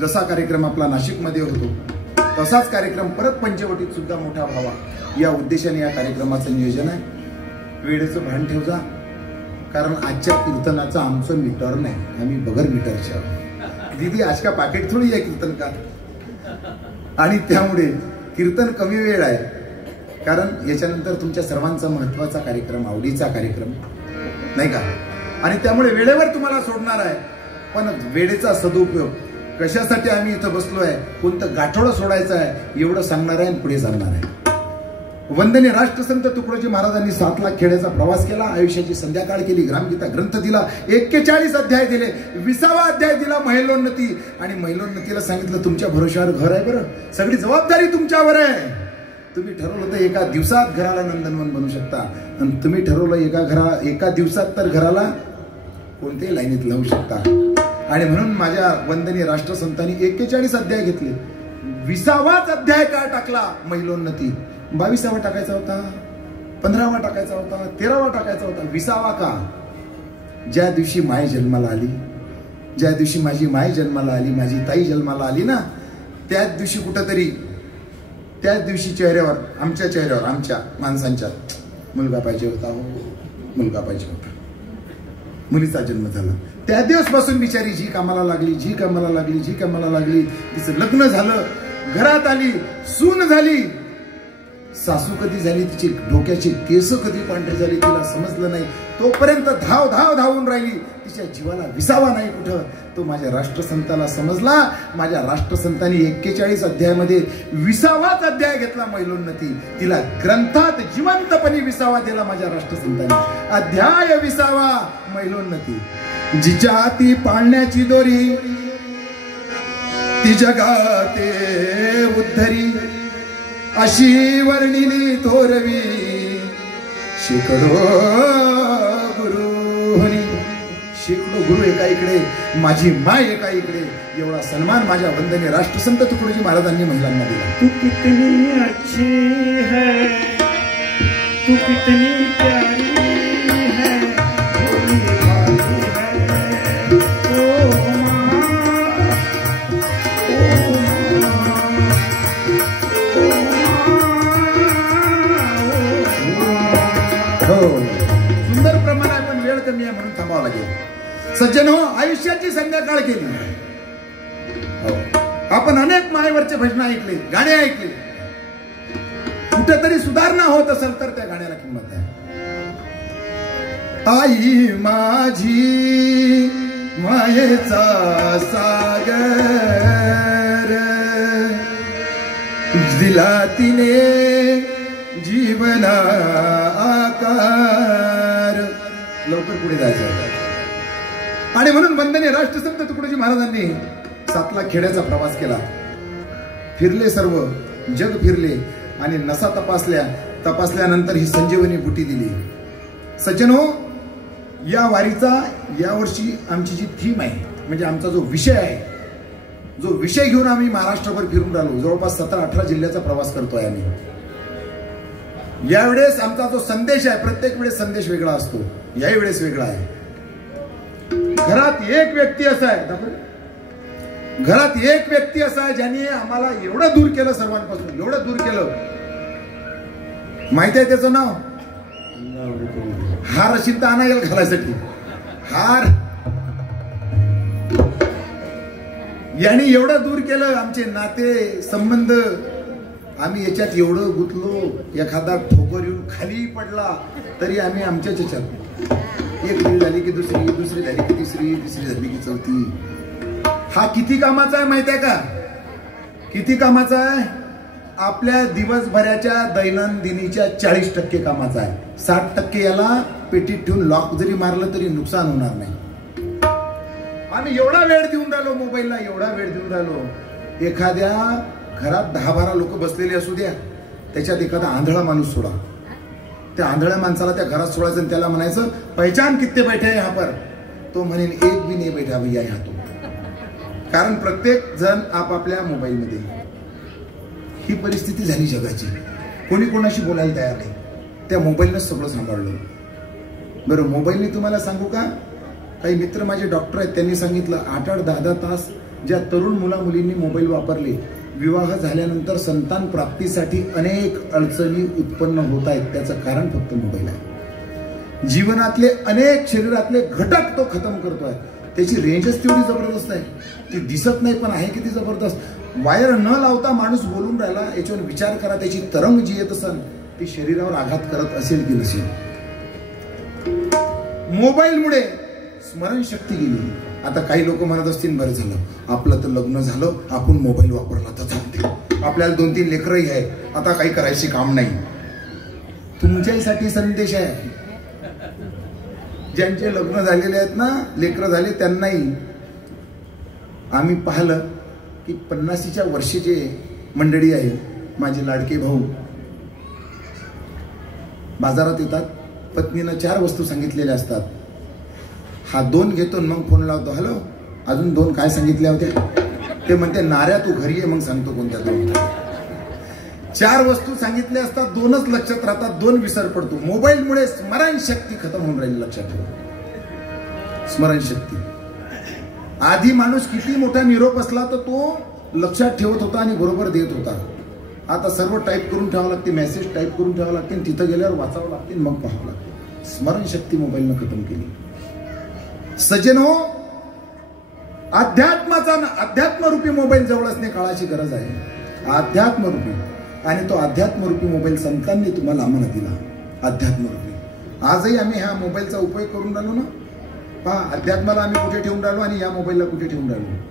जसा कार्यक्रम आपला नाशिकमध्ये होतो तसाच कार्यक्रम परत पंचवटीत सुद्धा मोठा व्हावा या उद्देशाने या कार्यक्रमाचं नियोजन आहे. वेळेचं भान ठेव जा, कारण आजच्या कीर्तनाचं आमचं मीटर नाही, आम्ही बगर मीटरच्या. दीदी आज का पाकिट थोडी आहे कीर्तन का. आणि त्यामुळे कीर्तन कमी वेळ आहे, कारण याच्यानंतर तुमच्या सर्वांचा महत्वाचा कार्यक्रम, आवडीचा कार्यक्रम नाही का. आणि त्यामुळे वेळेवर तुम्हाला सोडणार आहे, पण वेळेचा सदुपयोग कशासाठी आम्ही इथं बसलोय, कोणतं गाठोडं सोडायचं आहे एवढं सांगणार आहे आणि पुढे सांगणार आहे. वंदनीय राष्ट्रसंत तुकडोजी महाराजांनी 7 लाख खेड्याचा प्रवास केला, आयुष्याची संध्याकाळ केली, ग्रामगीता ग्रंथ दिला, 41 अध्याय दिले, 20वा अध्याय दिला महिलोन्नती. आणि महिलोन्नतीला सांगितलं तुमच्या भरोशावर घर आहे, बरं सगळी जबाबदारी तुमच्यावर आहे. तुम्ही ठरवलं तर एका दिवसात घराला नंदनवन बनवू शकता, आणि तुम्ही ठरवलं एका दिवसात तर घराला कोणत्याही लाईनीत लावू शकता. आणि म्हणून माझ्या वंदनीय राष्ट्रसंतांनी 41 अध्याय घेतले. 20वाच अध्याय का टाकला महिलोन्नती. 22वा टाकायचा होता, 15वा टाकायचा होता, 13वा टाकायचा होता, 20वा का? ज्या दिवशी माय जन्माला आली, ज्या दिवशी माझी माय जन्माला आली, माझी ताई जन्माला आली ना, त्याच दिवशी कुठंतरी, त्याच दिवशी चेहऱ्यावर, आमच्या चेहऱ्यावर, आमच्या माणसांच्या मुलगा पाहिजे होता, मुलगा पाहिजे होता, मुलीचा जन्म झाला. त्या दिवसपासून बिचारी जी कामाला लागली, जी कामाला लागली, जी कामाला लागली, तिचं लग्न झालं, घरात आली, सून झाली. सासू कधी झाली, तिची डोक्याची केस कधी पांढरी झाली तिला समजलं नाही. तोपर्यंत धावून राहिली, तिच्या जीवाला विसावा नाही कुठं. तो माझ्या राष्ट्रसंताला समजला. माझ्या राष्ट्रसंतांनी 41 अध्यायामध्ये 20वाच अध्याय घेतला महिलोन्नती. तिला ग्रंथात जिवंतपणे विसावा दिला माझ्या राष्ट्रसंतांनी. अध्याय 20वा महिलोन्नती. जिच्या हाती पाळण्याची दोरी ती जगाते उद्धरी, अशी वर्णिली तोरवी शेकडो गुरुनी. शेकडो गुरु एका इकडे, माझी माय एका इकडे. एवढा सन्मान माझ्या वंदनीय राष्ट्रसंत तुकडोजी महाराजांनी महिलांना दिला. तू कितनी अच्छी है, तू कितनी प्यारी है, भोली भाली है, ओ सुंदर प्रमाण आहे, पण वेळ कमी आहे म्हणून थांबावं लागेल. सज्जन हो, आयुष्याची संध्याकाळ केली. हो, आपण अनेक मायवरचे भजन ऐकले, गाणे ऐकले. कुठेतरी सुधारणा होत असेल तर त्या गाण्याला किंमत आहे. आई माझी मायेचा सागर दिला तिने जीवना आकार. लवकर पुढे जायचं आहे. आणि म्हणून वंदनीय राष्ट्रसंत तुकडोजी महाराजांनी 7 लाख खेड्याचा प्रवास केला. फिरले, सर्व जग फिरले आणि नसा तपासल्यानंतर ही संजीवनी बुटी दिली. सज्जनो, या वारीचा यावर्षी आमची जी थीम आहे, म्हणजे आमचा जो विषय आहे, जो विषय घेऊन आम्ही महाराष्ट्रभर फिरून राहिलो, जवळपास 17-18 जिल्ह्याचा प्रवास करतोय आम्ही. यावेळेस आमचा जो संदेश आहे, प्रत्येक वेळेस संदेश वेगळा असतो, याही वेळेस वेगळा आहे. घरात एक व्यक्ती असा आहे ज्याने आम्हाला एवढं दूर केलं, सर्वांपासून एवढं दूर केलं. माहिती आहे त्याचं नाव? हार असेल तर आणा गेला घालायसाठी. हार यांनी एवढं दूर केलं. आमचे नाते संबंध, आम्ही याच्यात एवढं गुंतलो, एखादा ठोकर येऊन खाली पडला तरी आम्ही आमच्याच याच्यात, एक रील झाली की दुसरी, दुसरी झाली की तिसरी, तिसरी झाली की चौथी. हा किती कामाचा आहे माहिती आहे का? किती कामाचा आहे? आपल्या दिवसभराच्या दैनंदिनीच्या 40% कामाचा आहे. 60% याला पेटीत ठेवून लॉक जरी मारलं तरी नुकसान होणार नाही. आम्ही एवढा वेळ देऊन राहिलो मोबाईलला, एवढा वेळ देऊन राहिलो. एखाद्या घरात 10-12 लोक बसलेले असू द्या, त्याच्यात एखादा आंधळा माणूस सोडा, त्या आंधळ्या माणसाला त्या घरात सोडायचं आणि त्याला म्हणायचं पहचान कितने बैठे हैं यहाँ पर, तो म्हणेल एक भी नाही बैठा भैया यहाँ तो. कारण प्रत्येक जण आपापल्या मोबाईलमध्ये. ही परिस्थिती झाली जगाची. कोणी कोणाशी बोलायला तयार नाही, त्या मोबाईलनं सगळं सांभाळलं. बरं, मोबाईलने तुम्हाला सांगू का, काही मित्र माझे डॉक्टर आहेत, त्यांनी सांगितलं 8-8, 10-10 तास ज्या तरुण मुला मुलींनी मोबाईल वापरले, विवाह झाल्यानंतर संतान प्राप्तीसाठी अनेक अडचणी उत्पन्न होत आहेत. त्याचं कारण फक्त मोबाईल आहे. जीवनातले अनेक शरीरातले घटक तो खतम करतोय. त्याची रेंजच तेवढी जबरदस्त आहे, ती दिसत नाही पण आहे किती जबरदस्त. वायर न लावता माणूस बोलून राहिला, याच्यावर विचार करा, त्याची तरंग जी येत असेल ती शरीरावर आघात करत असेल की नसेल. मोबाईलमुळे स्मरणशक्ती गेली. आता काही लोक म्हणत असतील, बरं झालं आपलं तर लग्न झालं, आपण मोबाईल वापरला तर चालते, आपल्याला 2-3 लेकरही आहे, आता काही करायचे काम नाही. तुमच्यासाठी संदेश आहे. ज्यांचे लग्न झालेले आहेत ना, लेकरं झाले, त्यांनाही आम्ही पाहिलं की 50च्या वर्षीचे मंडळी आहे, माझे लाडके भाऊ बाजारात येतात, पत्नीनं 4 वस्तू सांगितलेल्या असतात. हा 2 घेतो, मग फोन लावतो, हॅलो अजून 2 काय सांगितल्या होत्या? ते म्हणते नाऱ्या तू घरी ये, मग सांगतो कोणत्या 2. 4 वस्तू सांगितल्या असतात, 2च लक्षात राहतात, 2 विसर पडतो. मोबाईलमुळे स्मरणशक्ती खतम होऊन राहिली. लक्षात ठेवा, स्मरणशक्ती. आधी माणूस किती मोठा निरोप असला तर तो लक्षात ठेवत होता आणि बरोबर देत होता. आता सर्व टाईप करून ठेवावं लागते, मेसेज टाईप करून ठेवावं लागते, तिथं गेल्यावर वाचावं लागते, मग पाहावं लागते. स्मरणशक्ती मोबाईलनं खतम केली. सज्जनो, अध्यात्मरूपी मोबाईल जवळ असणे काळाची गरज आहे. अध्यात्मरूपी, आणि तो अध्यात्मरूपी मोबाईल संतांनी तुम्हाला आम्हाला दिला. अध्यात्मरूपी. आजही आम्ही ह्या मोबाईलचा उपयोग करून राहिलो ना. पहा, अध्यात्माला आम्ही कुठे ठेवून राहिलो आणि या मोबाईलला कुठे ठेवून राहिलो.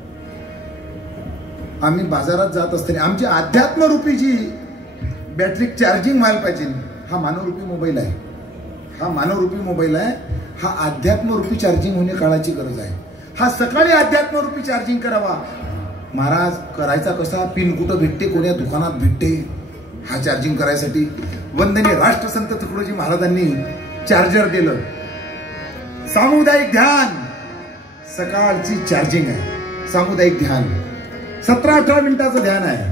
आम्ही बाजारात जात असताना आमची अध्यात्मरूपी जी बॅटरी चार्जिंग व्हायला पाहिजे. हा मानवरूपी मोबाईल आहे, हा मानवरूपी मोबाईल आहे. हा अध्यात्मरूपी चार्जिंग होणे काळाची गरज आहे. हा सकाळी अध्यात्मरूपी चार्जिंग करावा. महाराज करायचा कसा, पिन कुठं भेटते, कोण्या दुकानात भेटते, हा चार्जिंग करायसाठी वंदनीय राष्ट्रसंत तुकडोजी महाराजांनी चार्जर दिलं. सामुदायिक ध्यान सकाळची चार्जिंग आहे. सामुदायिक ध्यान 17-18 मिनिटाचं ध्यान आहे.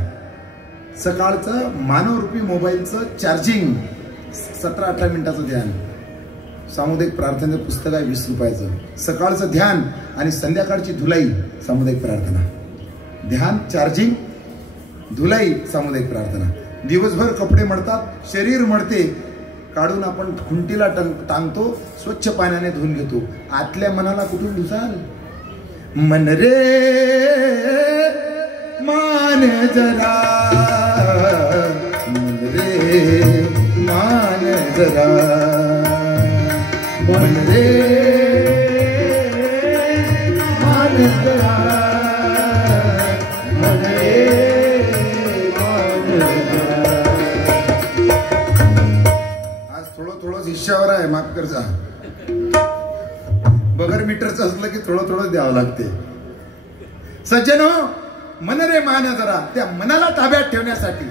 सकाळचं मानवरूपी मोबाईलचं चार्जिंग 17-18 मिनिटाचं ध्यान. सामुदायिक प्रार्थनेचं पुस्तक आहे 20 रुपयाचं. सकाळचं ध्यान आणि संध्याकाळची धुलाई सामुदायिक प्रार्थना. ध्यान, चार्जिंग, धुलाई, सामुदायिक प्रार्थना. दिवसभर कपडे मळतात, शरीर मळते, काढून आपण खुंटीला टांगतो, स्वच्छ पाण्याने धुवून घेतो. आतल्या मनाला कुठून धुसाल? मन रे मान जरा, मन रे मान जरा, मन रे मान जरा, मन रे मान जरा. आज थोडं हिश्श्यावर आहे, माफ कर जा. बगर मीटरचं असलं की थोडं थोडं द्यावं लागते. सज्जनो, मन रे मान जरा, त्या मनाला ताब्यात ठेवण्यासाठी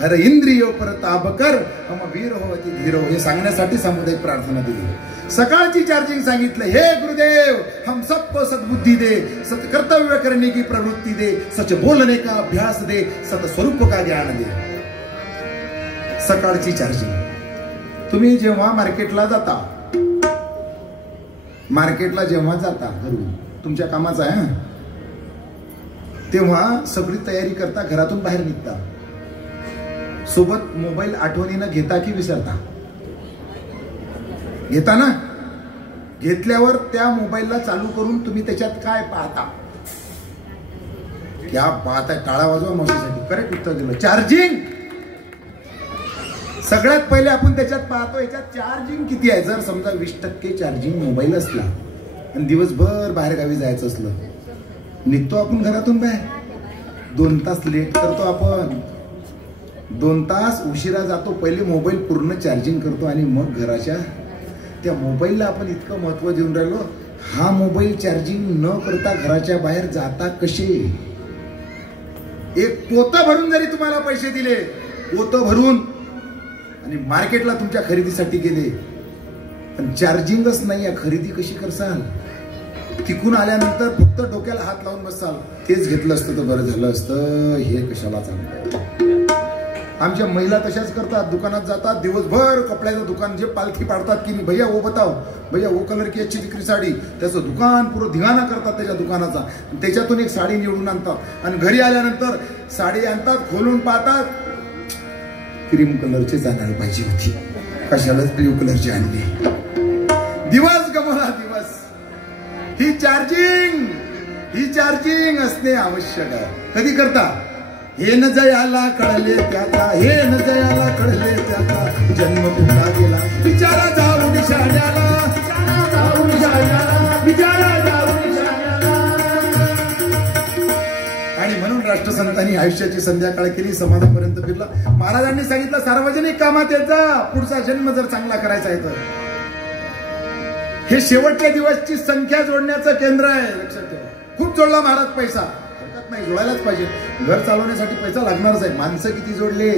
हर इंद्रियो पर ताब कर हम वीर हो अति धीर हो, हे सांगण्यासाठी सामुदायिक प्रार्थना दिली. सकाळची चार्जिंग सांगितलं, हे गुरुदेव हम सबको सद्बुद्धी दे, सत्कर्तव्य करने की प्रवृत्ति दे, सच बोलने का अभ्यास दे, सत्स्वरूप का ज्ञान दे. सकाळची चार्जिंग. तुम्ही जेव्हा मार्केटला जाता घरून तुमच्या कामाचा आहे, तेव्हा सगळी तयारी करता, घरातून बाहेर निघता, सोबत मोबाईल आठवणीनं घेता की विसरता? घेता ना. घेतल्यावर त्या मोबाईलला चालू करून तुम्ही त्याच्यात काय पाहता? क्या पाहता? टाळा वाजवा मावशीसाठी. करेक्ट उत्तर दिलं, चार्जिंग. सगळ्यात पहिले आपण त्याच्यात पाहतो याच्यात चार्जिंग किती आहे. जर समजा 20% चार्जिंग मोबाईल असला आणि दिवसभर बाहेर गावी जायचं असलं, निघतो आपण घरातून बाहेर, 2 तास लेट करतो आपण, 2 तास उशिरा जातो, पहिले मोबाईल पूर्ण चार्जिंग करतो आणि मग घराच्या त्या मोबाईलला आपण इतकं महत्व देऊन राहिलो. हा मोबाईल चार्जिंग न करता घराच्या बाहेर जाता कसे? एक पोतं भरून जरी तुम्हाला पैसे दिले, पोतं भरून, आणि मार्केटला तुमच्या खरेदीसाठी गेले, पण चार्जिंगच नाही आहे, खरेदी कशी करसाल? तिकून आल्यानंतर फक्त डोक्याला हात लावून बसाल, तेच घेतलं असतं तर बरं झालं असतं, हे कशाला चांगलं. आमच्या महिला तशाच करतात, दुकानात जातात, दिवसभर कपड्याचं दुकान जे पालखी पाडतात की नाही, भैया वो बताओ, भैया वो कलर की अच्छी दिखरी साडी, त्याचं दुकान पुरं धिंगाणा करतात त्याच्या दुकानाचा, त्याच्यातून एक साडी निवडून आणतात आणि घरी आल्यानंतर साडी आणतात, खोलून पाहतात, क्रीम कलरचे जाणार पाहिजे होती, कशालाच ब्ल्यू कलरची आणली. दिवस गमवला दिवस. ही चार्जिंग असणे आवश्यक आहे. कधी करता? हे न जयाला कळले त्याचा, हे न जयाला कळले त्याचा, जन्म कुठला गेला विचारा जाऊन शाण्याला, विचारा जाऊन शाण्याला, विचारा जाऊन शाण्याला. आणि म्हणून राष्ट्रसंतांनी आयुष्याची संध्याकाळ केली, समाजापर्यंत फिरला. महाराजांनी सांगितलं, सार्वजनिक कामात येत जा, पुढचा जन्म जर चांगला करायचा आहे तर. हे शेवटच्या दिवसची संख्या जोडण्याचं केंद्र आहे, लक्षात ठेवा. खूप जोडला महाराज पैसा, हरकत नाही, जोडायलाच पाहिजे. घर चालवण्यासाठी पैसा लागणारच आहे. माणसं किती जोडले?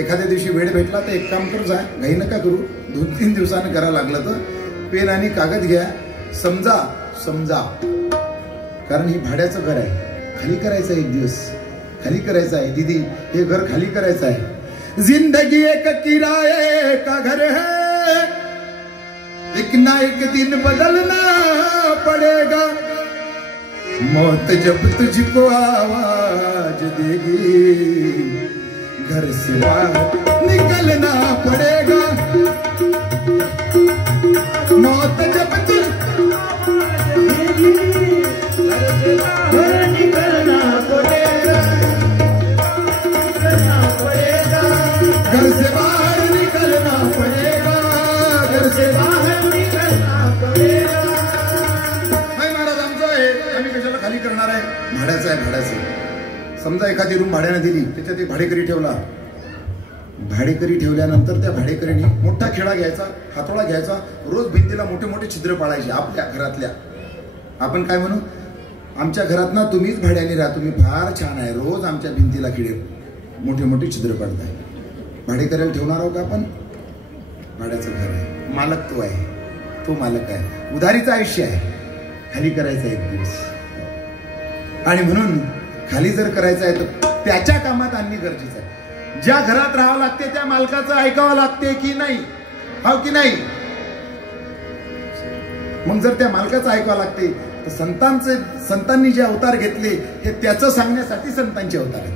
एखाद्या दिवशी वेळ भेटला तर एक काम करू, जा घाई नका करू, 2-3 दिवसानं करायला लागलं तर पेन आणि कागद घ्या, समजा, कारण हे भाड्याचं घर आहे, खाली करायचं आहे, एक दिवस खाली करायचं आहे. दीदी, हे घर खाली करायचं आहे. जिंदगी एक किराए का घर है, एक ना एक दिन बदलना पड़ेगा, मौत जब तुझको आवाज देगी, घर से बाहर निकलना पड़ेगा, मौत जब तुझको आवाज देगी, घर से बाहर निकलना पड़ेगा, घर से बाहर निकलना पड़ेगा, घर से बाहर निकलना पड़ेगा. नाही महाराज, आमचं आहे, आम्ही कशाला खाली करणार आहे? भाड्याचं आहे, भाड्याचं. समजा एखादी रूम भाड्याने दिली, त्याच्यात एक भाडेकरी ठेवला. भाडेकरी ठेवल्यानंतर त्या भाडेकरीने मोठा खेळा घ्यायचा, हातोडा घ्यायचा, रोज भिंतीला मोठे मोठे छिद्र पाडायचे आपल्या घरातल्या. आपण काय म्हणू? आमच्या घरात ना तुम्हीच भाड्याने राहा, तुम्ही फार छान आहे, रोज आमच्या भिंतीला खिळे मोठे मोठे छिद्र पाडताय. भाडेकऱ्याला ठेवणार आहोत का आपण? भाड्याचं घर आहे, मालक तो आहे, तो मालक आहे. उधारीचं आयुष्य आहे, खाली करायचं एक दिवस. आणि म्हणून खाली जर करायचं आहे तर त्याच्या कामात आणणे गरजेचं आहे. ज्या घरात राहावं लागते त्या मालकाचं ऐकावं लागते की नाही? हो की नाही? मग जर त्या मालकाचं ऐकावं लागते तर संतांनी जे अवतार घेतले हे त्याचं सांगण्यासाठी संतांचे अवतार आहेत.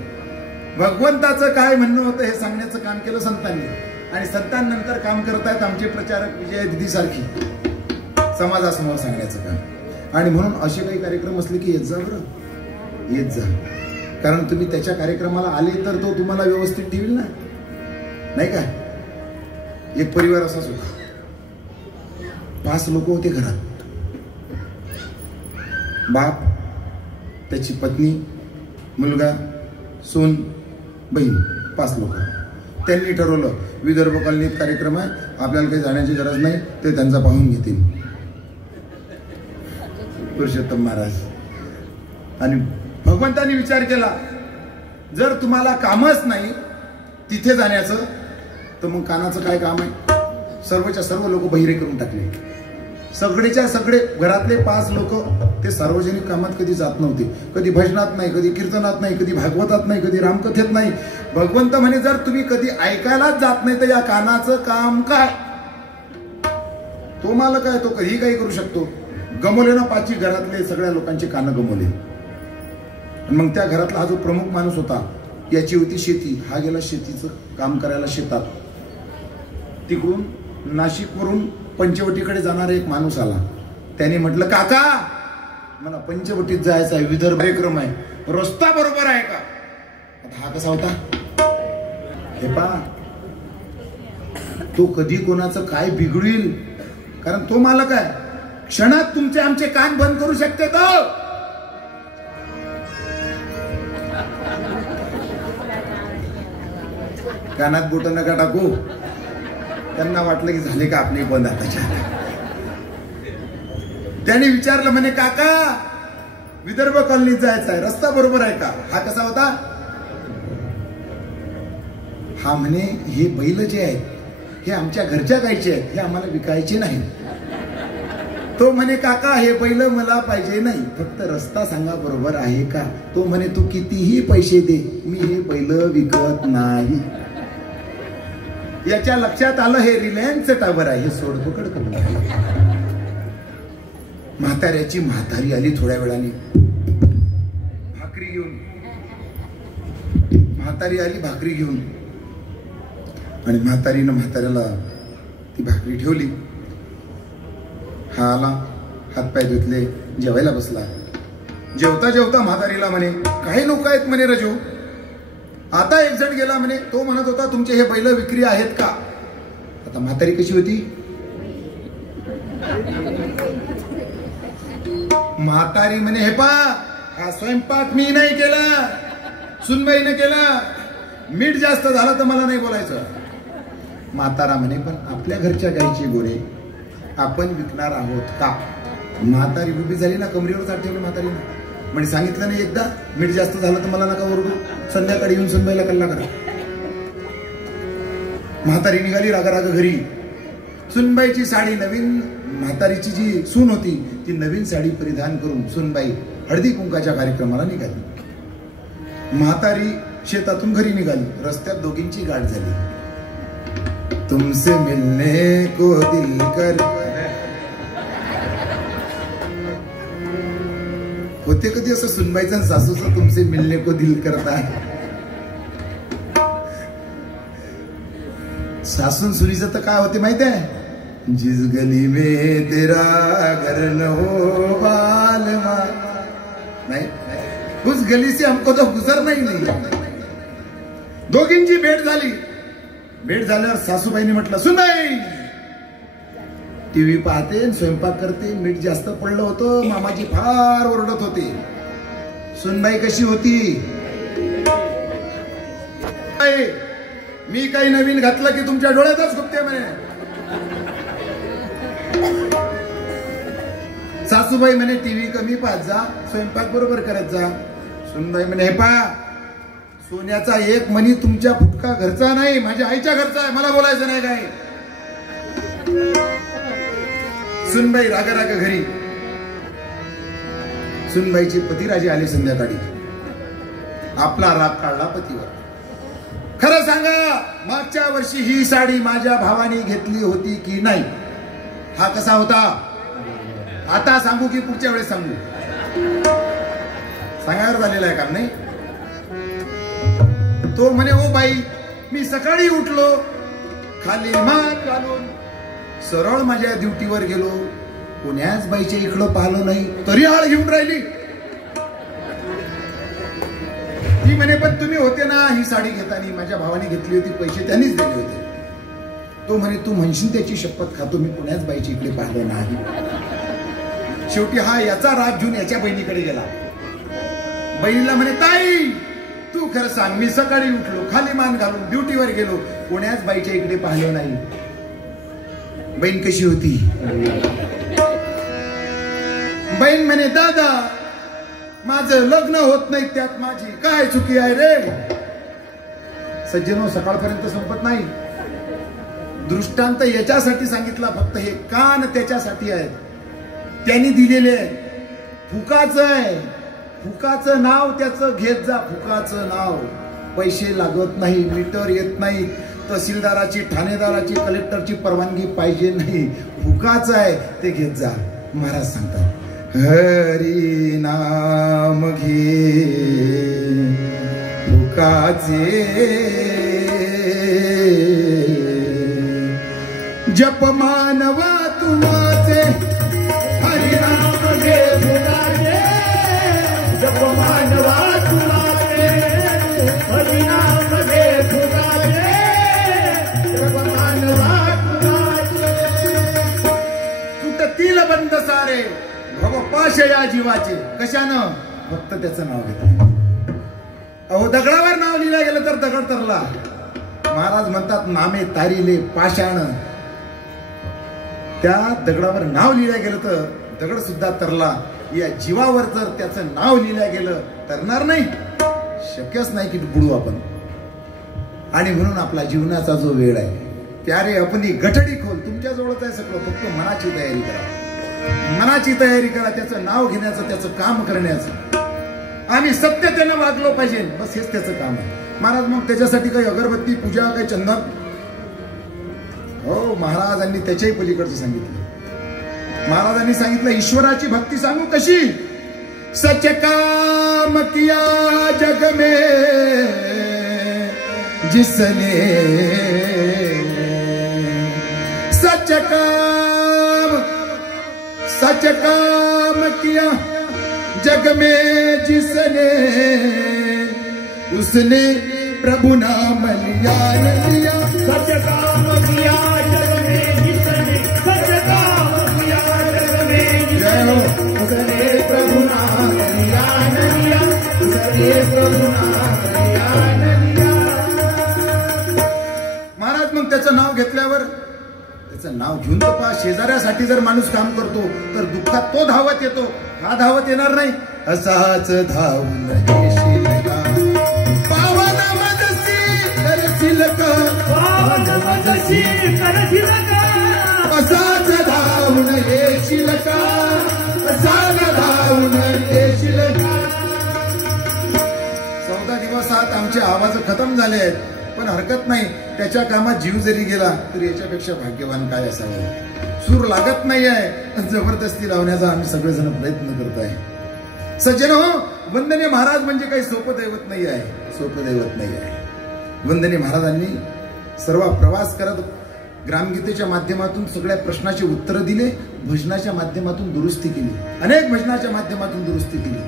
भगवंताचं काय म्हणणं होतं हे सांगण्याचं काम केलं संतांनी, आणि संतांनंतर काम करत आहेत आमचे प्रचारक विजय दिदी सारखी समाजासमोर सांगण्याचं काम. आणि म्हणून असे काही कार्यक्रम असले की येत जा, बरं येत जा, कारण तुम्ही त्याच्या कार्यक्रमाला आले तर तो तुम्हाला व्यवस्थित ठेवील ना, नाही का? एक परिवार असाच होता, 5 लोक होते घरात. बाप, त्याची पत्नी, मुलगा, सून, बहीण, 5 लोक. त्यांनी ठरवलं विदर्भ कॉलनीत कार्यक्रम आहे, आपल्याला काही जाण्याची गरज नाही, ते त्यांचा पाहून घेतील पुरुषोत्तम महाराज. आणि भगवंतांनी विचार केला, जर तुम्हाला कामच नाही तिथे जाण्याचं तर मग कानाचं काय काम आहे. सर्वच्या सर्व लोक बहिरे करून टाकले. सगळेच्या सगळे घरातले 5 लोक ते सार्वजनिक कामात कधी जात नव्हते. कधी भजनात नाही, कधी कीर्तनात नाही, कधी भागवतात नाही, कधी रामकथेत नाही. भगवंत म्हणे जर तुम्ही कधी ऐकायलाच जात नाही तर या कानाचं काम काय. तो मालक आहे, तो कधी काही करू शकतो. गमवले ना 5 घरातले सगळ्या लोकांचे कानं गमवले. मग त्या घरातला हा जो प्रमुख माणूस होता, याची होती शेती. हा गेला शेतीचं काम करायला शेतात. तिकडून नाशिकवरून पंचवटीकडे जाणारा एक माणूस आला. त्याने म्हटलं, काका मला पंचवटीत जायचं आहे, विदर्भ कार्यक्रम आहे, रस्ता बरोबर आहे का. आता हा कसा होता, हे पहा तो कधी कोणाचं काय बिघडविल, कारण तो मालक आहे. क्षणात तुमचे आमचे कान बंद करू शकते तो. कानात बोट नका टाकू. त्यांना वाटलं की झाले का आपले बंद आताच्या. त्याने विचारलं, म्हणे काका विदर्भ कॉलनीत जायचं आहे, रस्ता बरोबर आहे का. हा कसा होता, हा म्हणे हे बैल जे आहेत हे आमच्या घरच्या गायचे आहेत, हे आम्हाला विकायचे नाही. तो म्हणे काका हे बैल मला पाहिजे नाही, फक्त रस्ता सांगा बरोबर आहे का. तो म्हणे तू कितीही पैसे दे, मी हे बैल विकत नाही. याच्या लक्षात आलं हे रिलायन्सचं टावर आहे, हे सोडपकड करून म्हाताऱ्याची म्हातारी आली थोड्या वेळाने भाकरी घेऊन. म्हातारी आली भाकरी घेऊन आणि म्हातारीनं म्हाताऱ्याला ती भाकरी ठेवली. हा आला, हातपाय धुतले, जेवायला बसला. जेवता जेवता म्हातारीला म्हणे, काही लोक आहेत म्हणे रजू. आता एक जण गेला म्हणे, तो म्हणत होता तुमचे हे बैल विक्री आहेत का. आता म्हातारी कशी होती, म्हातारी म्हणे हे पा हा स्वयंपाक मी नाही केला, सुनबाईने केला, मीठ जास्त झालं तर मला नाही बोलायचं. म्हातारा म्हणे पण आपल्या घरच्या गाईचे गोरे आपण विकणार आहोत का. म्हातारी उभी झाली ना, कमरेवर हात ठेवले म्हातारीने. म्हणजे सांगितलं नाही एकदा मीठ जास्त झालं तर मला नका ओरडू, संध्याकाळी येऊन सुनबाईला कल्ला करा. म्हातारी निघाली रागा रागा घरी. सुनबाईची साडी नवीन, म्हातारीची जी सून होती ती नवीन साडी परिधान करून सुनबाई हळदी कुंकाच्या कार्यक्रमाला निघाली. म्हातारी शेतातून घरी निघाली. रस्त्यात दोघींची गाठ झाली. तुमसे मिलने को दिल कर. होते कधी असं सुनबाईचं सासूचं तुमसे मिलने को दिल करता है. सासून सुनीचं तर काय होते माहित आहे, जिस गली में तेरा घर न हो बालमा, नहीं उस गली से हमको तो गुजरना ही नहीं. दोघींची भेट झाली. भेट झाल्यावर सासूबाईने म्हटलं, सुनबाई टीव्ही पाहते, स्वयंपाक करते, मीठ जास्त पडलं होतं, मामाजी फार ओरडत होते. सुनबाई कशी होती, मी काही नवीन घातलं की तुमच्या डोळ्यातच खुपते म्हणे. सासूबाई म्हणे टीव्ही कमी पाहत जा, स्वयंपाक बरोबर करत जा. सुनबाई म्हणे हे पा सोन्याचा एक मणी तुमच्या फुटका घरचा नाही, माझ्या आईच्या घरचा आहे, मला बोलायचं नाही काय. सुनबाई रागा रागा घरी. सुनबाईचे पतिराजे आले संध्याकाळी. आपला राग काढला पतीवर. खरं सांगा मागच्या वर्षी ही साडी माझ्या भावाने घेतली होती की नाही. हा कसा होता, आता सांगू की पुढच्या वेळेस सांगू. सांगायवर झालेला आहे काम नाही. तो म्हणे ओ बाई मी सकाळी उठलो, खाली मान घालून सरळ माझ्या ड्युटीवर गेलो, कोण्याच बाईच्या इकडं पाहिलं नाही तरी आळ घेऊन राहिली. ती म्हणे पण तुम्ही होते ना ही साडी घेताना, माझ्या भावाने घेतली होती, पैसे त्यांनीच दिले होते. तो म्हणे तू म्हणशील त्याची शपथ खातो, मी कोण्याच बाईच्या इकडे पाहिलं नाही. शेवटी हा याचा राग घेऊन याच्या बहिणीकडे गेला. बहिणीला म्हणे ताई तू खरं सांग, मी सकाळी उठलो, खाली मान घालून ड्युटीवर गेलो, कोण्याच बाईच्या इकडे पाहिलं नाही. बहीण कशी होती? बहीण म्हणे, दादा माझं लग्न होत नाही, त्यात माझी काय चुकी आहे रे? सज्जनो, सकाळपर्यंत संपत नाही. दृष्टांत याच्यासाठी सांगितला, फक्त हे कान त्याच्यासाठी आहेत, त्यांनी दिलेले आहे. फुकाचं आहे, फुकाचं नाव त्याचं घेत जा. फुकाचं नाव, पैसे लागत नाही, मीटर येत नाही, तहसीलदाराची, ठाणेदाराची, कलेक्टरची परवानगी पाहिजे नाही. फुकाचं आहे ते घेत जा. महाराज सांगतात, हरी नाम घे फुकाचे, जप मानवा तुझे. हरी नाम घे फुकाचे, जप मानवा तुझे. हरी नाम घे फुकाचे, जप मानवा तुझे. तुटतील बंद सारे भवपाश या जीवाचे. कशानं? फक्त त्याचं नाव घेतलं. अहो, दगडावर नाव लिहिलं गेलं तर दगड तरला. महाराज म्हणतात, नामे तारिले पाषाण. त्या दगडावर नाव लिहिलं गेलं तर दगड सुद्धा तरला. या जीवावर जर त्याचं नाव लिहिलं गेलं तरणार नाही, शक्यच नाही की बुडू आपण. आणि म्हणून आपला जीवनाचा जो वेळ आहे, प्यारे अपनी गठडी खोल. तुमच्या जवळच आहे सगळं, फक्त मनाची तयारी करा. मनाची तयारी करा, त्याचं नाव घेण्याचं, त्याचं काम करण्याचं. आम्ही सत्यतेनं वागलो पाहिजे, बस हेच त्याचं काम आहे. महाराज मग त्याच्यासाठी काही अगरबत्ती, पूजा, काही चंदन? हो, महाराजांनी त्याच्याही पलीकडचं सांगितलं. महाराजांनी सांगितलं, ईश्वराची भक्ती सांगू कशी? सच काम किया जग में जिसने, सच काम किया जग में जिसने, उसने प्रभु नाम लिया लिया. सच काम किया जग में जिसने, सच काम किया जग में जिसने, उसने प्रभु नाम लिया लिया. उसने प्रभु नाम लिया लिया. महाराज मग त्याचं नाव घेतल्यावर, त्याचं नाव घेऊन तर पहा, शेजाऱ्यासाठी जर माणूस काम करतो तर दुःखात तो धावत येतो, हा धावत येणार नाही. असाच धावून येशील का, पावन मजसी करशील का, पावन मजसी करशील का. असाच धावून येशील का, असाच धावून येशील का. 14 दिवसात आमचे आवाज खतम झाले आहेत, पण हरकत नाही. त्याच्या कामात जीव जरी गेला तरी याच्यापेक्षा भाग्यवान काय असावं. सूर लागत नाही आहे, जबरदस्ती लावण्याचा आम्ही सगळेजण प्रयत्न करत आहे. सज्जन हो, वंदनीय महाराज म्हणजे काही सोपं दैवत नाही आहे, सोपं दैवत नाही आहे. वंदनीय महाराजांनी सर्व प्रवास करत ग्रामगीतेच्या माध्यमातून सगळ्या प्रश्नाची उत्तरं दिले, भजनाच्या माध्यमातून दुरुस्ती केली, अनेक भजनाच्या माध्यमातून दुरुस्ती केली.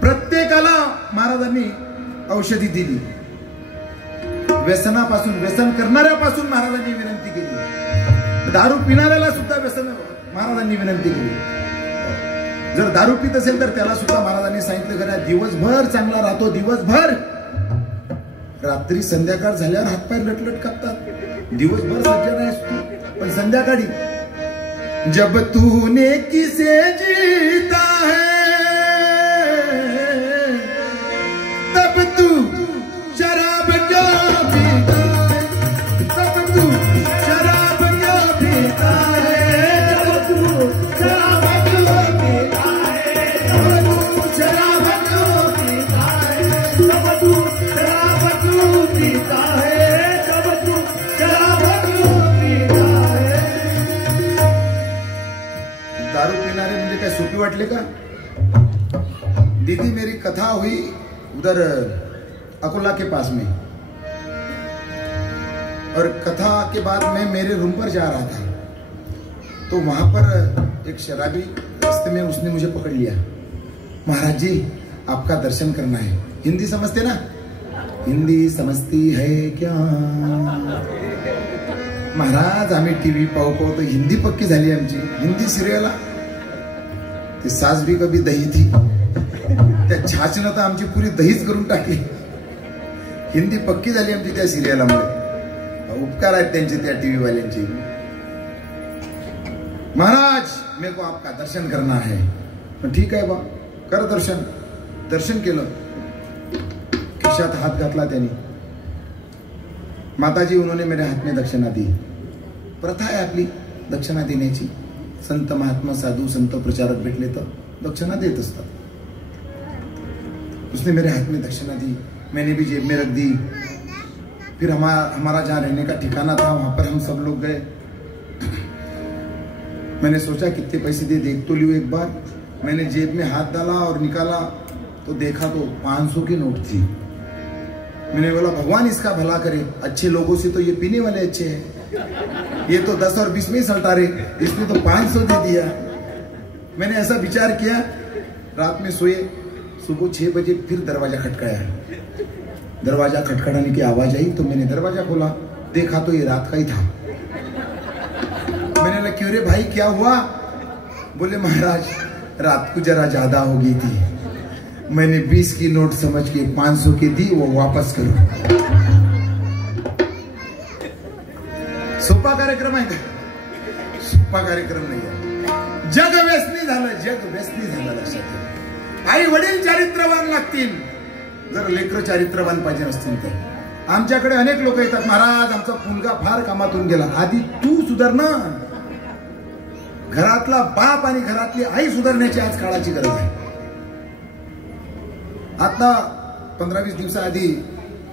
प्रत्येकाला महाराजांनी औषधी दिली. व्यसनापासून, व्यसन करणाऱ्यापासून महाराजांनी विनंती केली. दारू पिणाऱ्याला सुद्धा व्यसन महाराजांनी विनंती केली. जर दारू पित असेल तर त्याला सुद्धा महाराजांनी सांगितलं करा, दिवसभर चांगला राहतो, दिवसभर. रात्री संध्याकाळ झाल्यावर हातपाय लटलट कापतात. दिवसभर सज्जन आहेस तू, पण संध्याकाळी जब तूने किसे जीता है तब तू शराब क्यों पीता है, तब तू शराब क्यों पीता है, जब तू शराब क्यों पीता है, जब तू शराब क्यों पीता है, जब तू शराब क्यों पीता है, जब तू शराब क्यों पीता है. दारू पिणारे म्हणजे काय सोपी वाटले का? दीदी मेरी कथा हुई उधर अकोला के पास में, और कथा के बाद मैं मेरे रूम पर जा रहा था, तो वहां पर एक शराबी रास्ते में उसने मुझे पकड़ लिया. महाराज जी आपका दर्शन करना है. हिंदी समझते ना? हिंदी समझती है क्या? महाराज आम्ही टीव्ही पाहू तो हिंदी पक्की झाली आमची. हिंदी सिरियल ती सास भी कभी दही थी त्या छाचनं तर आमची पुरी दहीच करून टाकली. हिंदी पक्की झाली आमची त्या सिरियलमुळे. उपकार आहेत त्यांचे त्या टीव्ही वाल्यांचे. महाराज मेरे को आपका दर्शन करना है. पण ठीक आहे बा, कर दर्शन. दर्शन केलं. खिशात हात घातला त्यांनी. माताजी उन्होंने मेरे हाथ में दक्षिणा दी. प्रथा आहे आपली दक्षिणा देण्याची. संत महात्मा साधू संत प्रचारक भेटले तर दक्षिणा देत असतात. उसने मेरे हाथ में दक्षिणा दी. मैंने भी जेब में रख दी. फिर हमारा जहाँ रहने का ठिकाना था वहां पर हम सब लोग गए. मैंने सोचा कितने पैसे दे देख तो लियो एक बार. मैंने जेब में हाथ डाला और निकाला तो देखा तो 500 की नोट थी. मैंने बोला भगवान इसका भला करे. अच्छे लोगों से तो ये पीने वाले अच्छे हैं, ये तो 10 और 20 में ही सल्टा रहे. इसने तो 500 दे दिया. मैंने ऐसा विचार किया. रात में सोए. सुबह 6 बजे फिर दरवाजा खटकाया. दरवाजा खटखटाने की आवाज आई तो मैंने दरवाजा खोला. देखा तो ये रात का ही था. मैंने लगा क्यों रे भाई क्या हुआ? बोले महाराज रात को जरा ज्यादा हो गई थी. मैंने 20 की नोट समझ के 500 की दी. वो वापस करो. सोपा कार्यक्रम आहे का? सोपा कार्यक्रम नाही आहे. जग व्यसनी झालं. जग व्यसनी झालं. लक्षात ठेवा. आई वडील चारित्र्यवान लागतील जर लेकर चारित्र्यवान पाहिजे असतील तर. आमच्याकडे अनेक लोक येतात. महाराज आमचा मुलगा फार कामातून गेला. आधी तू सुधार ना. घरातला बाप आणि घरातली आई सुधारण्याची आज काळाची गरज आहे. आता 15-20 दिवसाआधी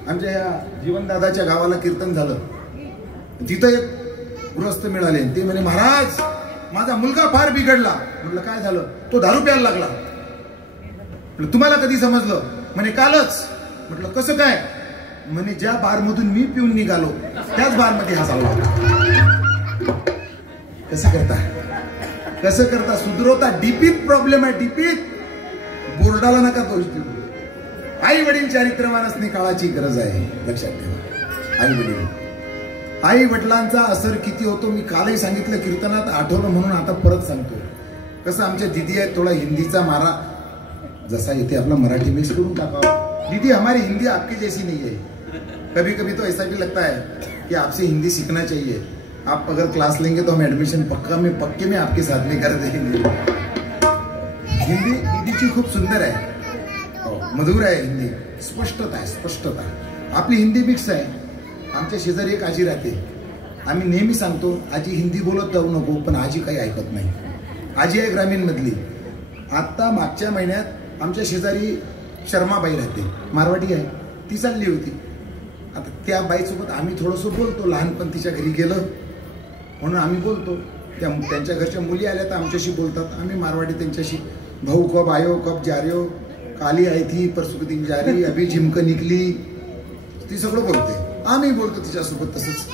आमच्या या जीवनदादाच्या गावाला कीर्तन झालं. तिथं एक गृहस्थ मिळाले. ते म्हणे महाराज माझा मुलगा फार बिघडला. म्हटलं काय झालं? तो दारू प्यायला लागला. म्हटलं तुम्हाला कधी समजलं? म्हणे कालच. म्हटलं कसं काय? म्हणे ज्या बार मधून मी पिऊन निघालो त्याच बार मध्ये हा चालला होता. कसं करता? कसं करता? सुधरवता. डीपीत प्रॉब्लेम आहे. डीपीत. बोर्डाला नका दोष देऊ. आई वडील चारित्र्यवान असणे काळाची गरज आहे. लक्षात ठेवा. आई वडील. आई वडिलांचा असर किती होतो मी कालही सांगितलं कीर्तनात. आठवलं म्हणून आता परत सांगतो. कसं आमच्या दीदी आहे थोडा हिंदीचा मारा जसा येते आपला मराठी मिक्स करून टाकावा. दीदी हमारी हिंदी आपकी जैसी नहीं है. कभी कभी तो ऐसा भी लगता है कि आपसे हिंदी सीखना चाहिए. आप अगर क्लास लेंगे तो हम एडमिशन पक्के में आपके साथ में कर देंगे. हिंदी दीदीची खूप सुंदर आहे. मधुर आहे हिंदी. स्पष्टता आहे. स्पष्टता. आपली हिंदी मिक्स आहे. आमच्या शेजारी एक आजी राहते. आम्ही नेहमी सांगतो आजी हिंदी बोलत जाऊ नको. पण आजी काही ऐकत नाही. आजी आहे ग्रामीण मधली. आता मागच्या महिन्यात आमच्या शेजारी शर्माबाई राहते. मारवाडी आहे. ती चालली होती. आता त्या बाईसोबत आम्ही थोडंसं बोलतो. लहानपण तिच्या घरी गेलं म्हणून आम्ही बोलतो. त्यांच्या घरच्या मुली आल्या तर आमच्याशी बोलतात. आम्ही मारवाडी त्यांच्याशी भाऊ कब आयो कब जा रहे हो काली आई थी परसों दिन जा रही अभी झिमक निकली. ती सगळं बोलते. आम्ही बोलतो तिच्यासोबत तसंच.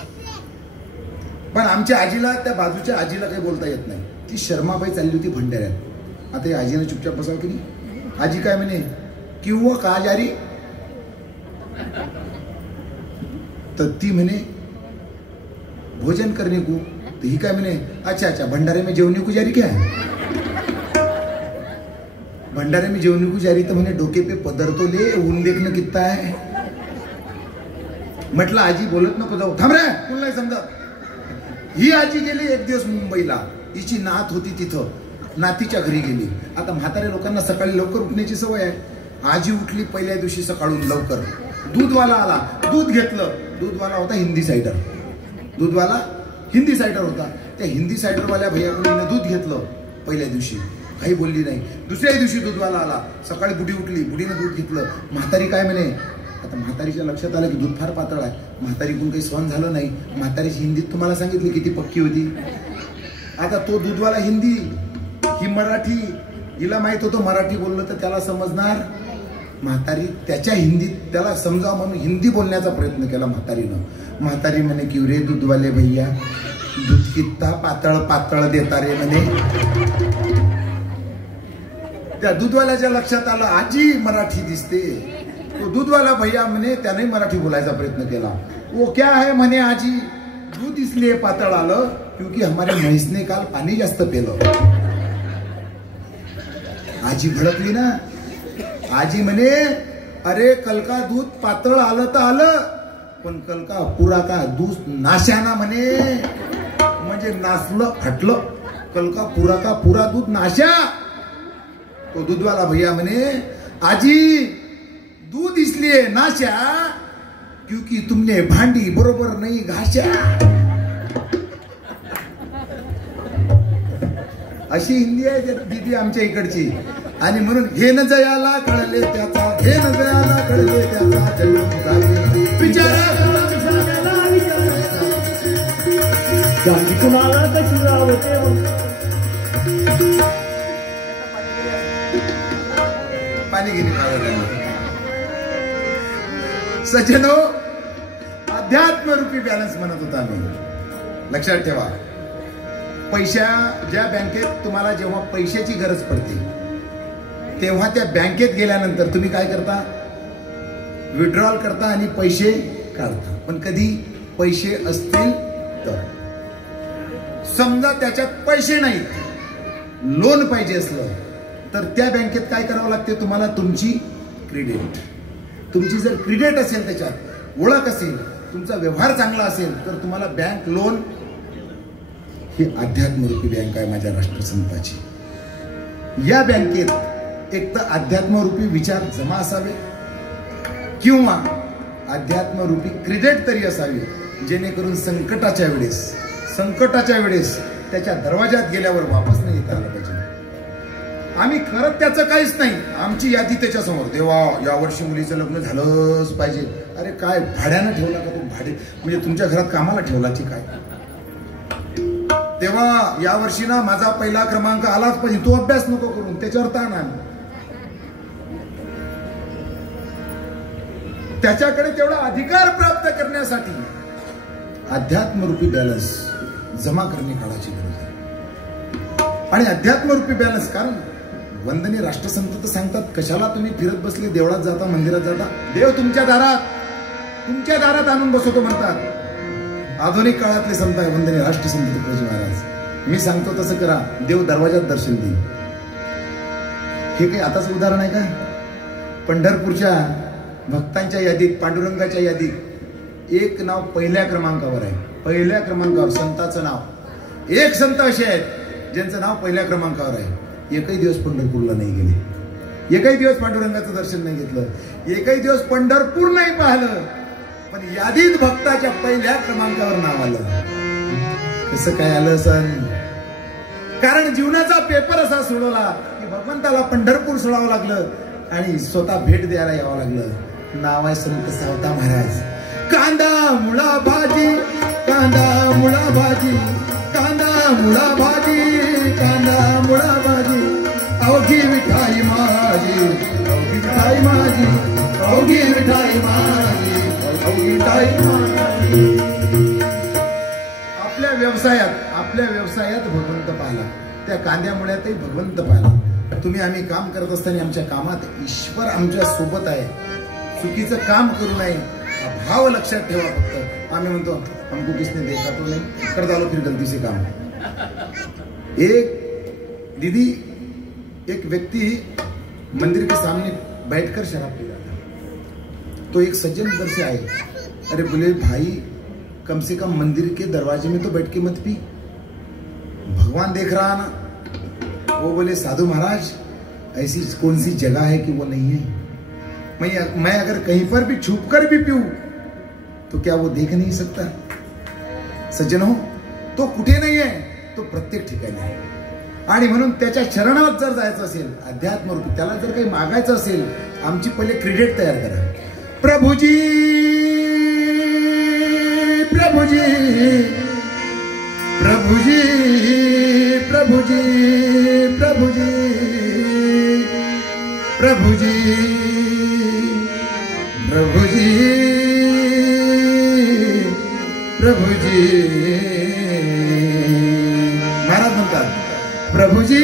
पण आमच्या आजीला त्या बाजूच्या आजीला काही बोलता येत नाही. ती शर्माबाई चालली होती भंडाऱ्यात. आता या आजीने चुपचाप बसावं की नाही. आजी काय म्हणे क्यों का जा रही? तर ती म्हणे भोजन करने को. तो ही काय म्हणे अच्छा अच्छा भंडारे में जेवने को जा रही क्या? भंडारे में जेवने को जा रही. तर म्हणे डोके पे पदर तो ले ऊन देखणं कितना आहे. म्हटलं आजी बोलत नको जाऊ. थांब रे कोण नाही समजत. ही आजी गेली एक दिवस मुंबईला. हिची नात होती तिथं. नातीच्या घरी गेली. आता म्हाताऱ्या लोकांना सकाळी लवकर उठण्याची सवय आहे. आजी उठली पहिल्या दिवशी सकाळून लवकर. दूधवाला आला. दूध घेतलं. दूधवाला होता हिंदी सायडर. दूधवाला हिंदी सायडर होता. त्या हिंदी सायडरवाल्या भैयाकडून दूध घेतलं पहिल्या दिवशी. काही बोलली नाही. दुसऱ्या दिवशी दूधवाला आला. सकाळी बुडी उठली. बुडीने दूध घेतलं. म्हातारी काय म्हणे. आता म्हातारीच्या लक्षात आलं की दूध फार पातळ आहे. म्हातारीकडून काही सहन झालं नाही. म्हातारीची हिंदीत तुम्हाला सांगितली किती पक्की होती. आता तो दूधवाला हिंदी ही मराठी. हिला माहित होतं मराठी बोललं तर त्याला समजणार. म्हातारी त्याच्या हिंदीत त्याला समजा म्हणून हिंदी बोलण्याचा प्रयत्न केला म्हातारीनं. म्हातारी म्हणे की रे दूधवाले भैया दूध कितना पातळ पातळ देता रे म्हणे. त्या दूधवाल्याच्या लक्षात आलं आजी मराठी दिसते. तो दूधवाला भैया म्हणे त्याने मराठी बोलायचा प्रयत्न केला. वो क्या है म्हणे आजी दूध इसलिए पातळ आलं क्योंकि हमारे म्हैसने काल पाणी जास्त पेलं. आजी भडकली ना. आजी म्हणे अरे कल का दूध पातळ आलं तर आलं, पण कल का पुरा का दूध नाशाना म्हणे, म्हणजे नाचलं फाटलं. कल का पुरा दूध नाशा. तो दूधवाला भैया म्हणे आजी दूध इसलिए नाशा क्योंकि तुमने भांडी बरोबर नहीं घाशा. अशी हिंदी आहे दीदी आमच्या इकडची. आणि म्हणून हे न जयाला कळले त्याचा, हे न जयाला कळले त्याचा जन्म विचारा कुणाला कशी रावते. पाणी घेणे खावं. सज्जनो, अध्यात्मरूपी बॅलन्स म्हणत होता मी. लक्षात ठेवा, ज्या बँकेत तुम्हाला जेव्हा पैशाची गरज पडते तेव्हा त्या बँकेत गेल्यानंतर तुम्ही काय करता? विड्रॉल करता आणि पैसे काढता. पण कधी पैसे असतील तर. समजा त्याच्यात पैसे नाहीत, लोन पाहिजे असलं तर त्या बँकेत काय करावं लागते तुम्हाला? तुमची क्रेडिट. तुमची जर क्रेडिट असेल, त्याच्यात ओळख असेल, तुमचा व्यवहार चांगला असेल तर तुम्हाला बँक लोन. ही अध्यात्मरूपी बँक आहे माझ्या राष्ट्रसंताची. या बँकेत एक तर अध्यात्मरूपी विचार जमा असावे किंवा अध्यात्मरूपी क्रेडिट तरी असावी, जेणेकरून संकटाच्या वेळेस त्याच्या दरवाजात गेल्यावर वापस नाही येता आलं पाहिजे. आम्ही करत त्याचं काहीच नाही, आमची यादी त्याच्या समोर. देवा यावर्षी मुलीचं लग्न झालंच पाहिजे. अरे काय भाड्यानं ठेवला का तू? भाडे म्हणजे तुमच्या घरात कामाला ठेवला की काय? तेव्हा यावर्षी ना माझा पहिला क्रमांक आलाच पाहिजे, तू अभ्यास नको करून, त्याच्यावर ताण आण. त्याच्याकडे तेवढा अधिकार प्राप्त करण्यासाठी अध्यात्मरूपी बॅलन्स जमा करणे काळाची गरज आहे. आणि अध्यात्मरूपी बॅलन्स, कारण वंदनीय राष्ट्रसंत तर सांगतात, कशाला तुम्ही फिरत बसले, देवळात जाता, मंदिरात जाता, देव तुमच्या दारात आणून बसवतो म्हणतात. आधुनिक काळातले संत आहे वंदनीय राष्ट्रसंत तुकडोजी महाराज. मी सांगतो तसं करा, देव दरवाजात दर्शन देईल. हे काही आताच उदाहरण आहे का? पंढरपूरच्या भक्तांच्या यादीत, पांडुरंगाच्या यादीत एक नाव पहिल्या क्रमांकावर आहे. पहिल्या क्रमांकावर संताचं नाव. एक संत असे आहेत ज्यांचं नाव पहिल्या क्रमांकावर आहे. एकही दिवस पंढरपूरला नाही गेले, एकही दिवस पांडुरंगाचं दर्शन नाही घेतलं, एकही दिवस पंढरपूर नाही पाहिलं, पण यादीत भक्ताच्या पहिल्या क्रमांकावर नाव आलं. कसं काय आलं सण? कारण जीवनाचा पेपर असा सोडवला की भगवंताला पंढरपूर सोडावं लागलं आणि स्वतः भेट द्यायला यावं लागलं. नाव आहे संत सावता महाराज. कांदा मुळा भाजी, कांदा मुळा भाजी, कांदा मुळा भाजी, कांदा मुळा भाजी, अवघी विठाई माझी, अवघी विठाई माझी, अवघी विठाई माझी, अवघी विठाई माझी. आपल्या व्यवसायात भगवंत पाहिला, त्या कांद्यामुळ्यातही भगवंत पाहिला. तुम्ही आम्ही काम करत असताना आमच्या कामात ईश्वर आमच्या सोबत आहे. चुकीचं काम करू नये, भाव लक्षात ठेवा. फक्त आम्ही म्हणतो हमको किसने देखा तो नहीं, कर डालो फिर गलती से काम. एक दीदी, एक व्यक्ति मंदिर के सामने बैठकर शराब पी रहा था. तो एक सज्जन उधर से आए. अरे बोले भाई, कम से कम मंदिर के दरवाजे में तो बैठ के मत पी, भगवान देख रहा ना. वो बोले साधु महाराज, ऐसी कौन सी जगह है कि वो नहीं है? मैं अगर कहीं पर भी छुप कर भी पीऊं तो क्या वो देख नहीं सकता? सज्जन हो, तो कुठे नाही आहे, तो प्रत्येक ठिकाणी आहे. आणि म्हणून त्याच्या चरणात जर जायचं असेल, अध्यात्म रूपी त्याला जर काही मागायचं असेल, आमची पहिले क्रेडिट तयार करा. प्रभुजी प्रभुजी प्रभुजी प्रभुजी प्रभुजी प्रभुजी प्रभुजी प्रभुजी. महाराज म्हणतात, प्रभुजी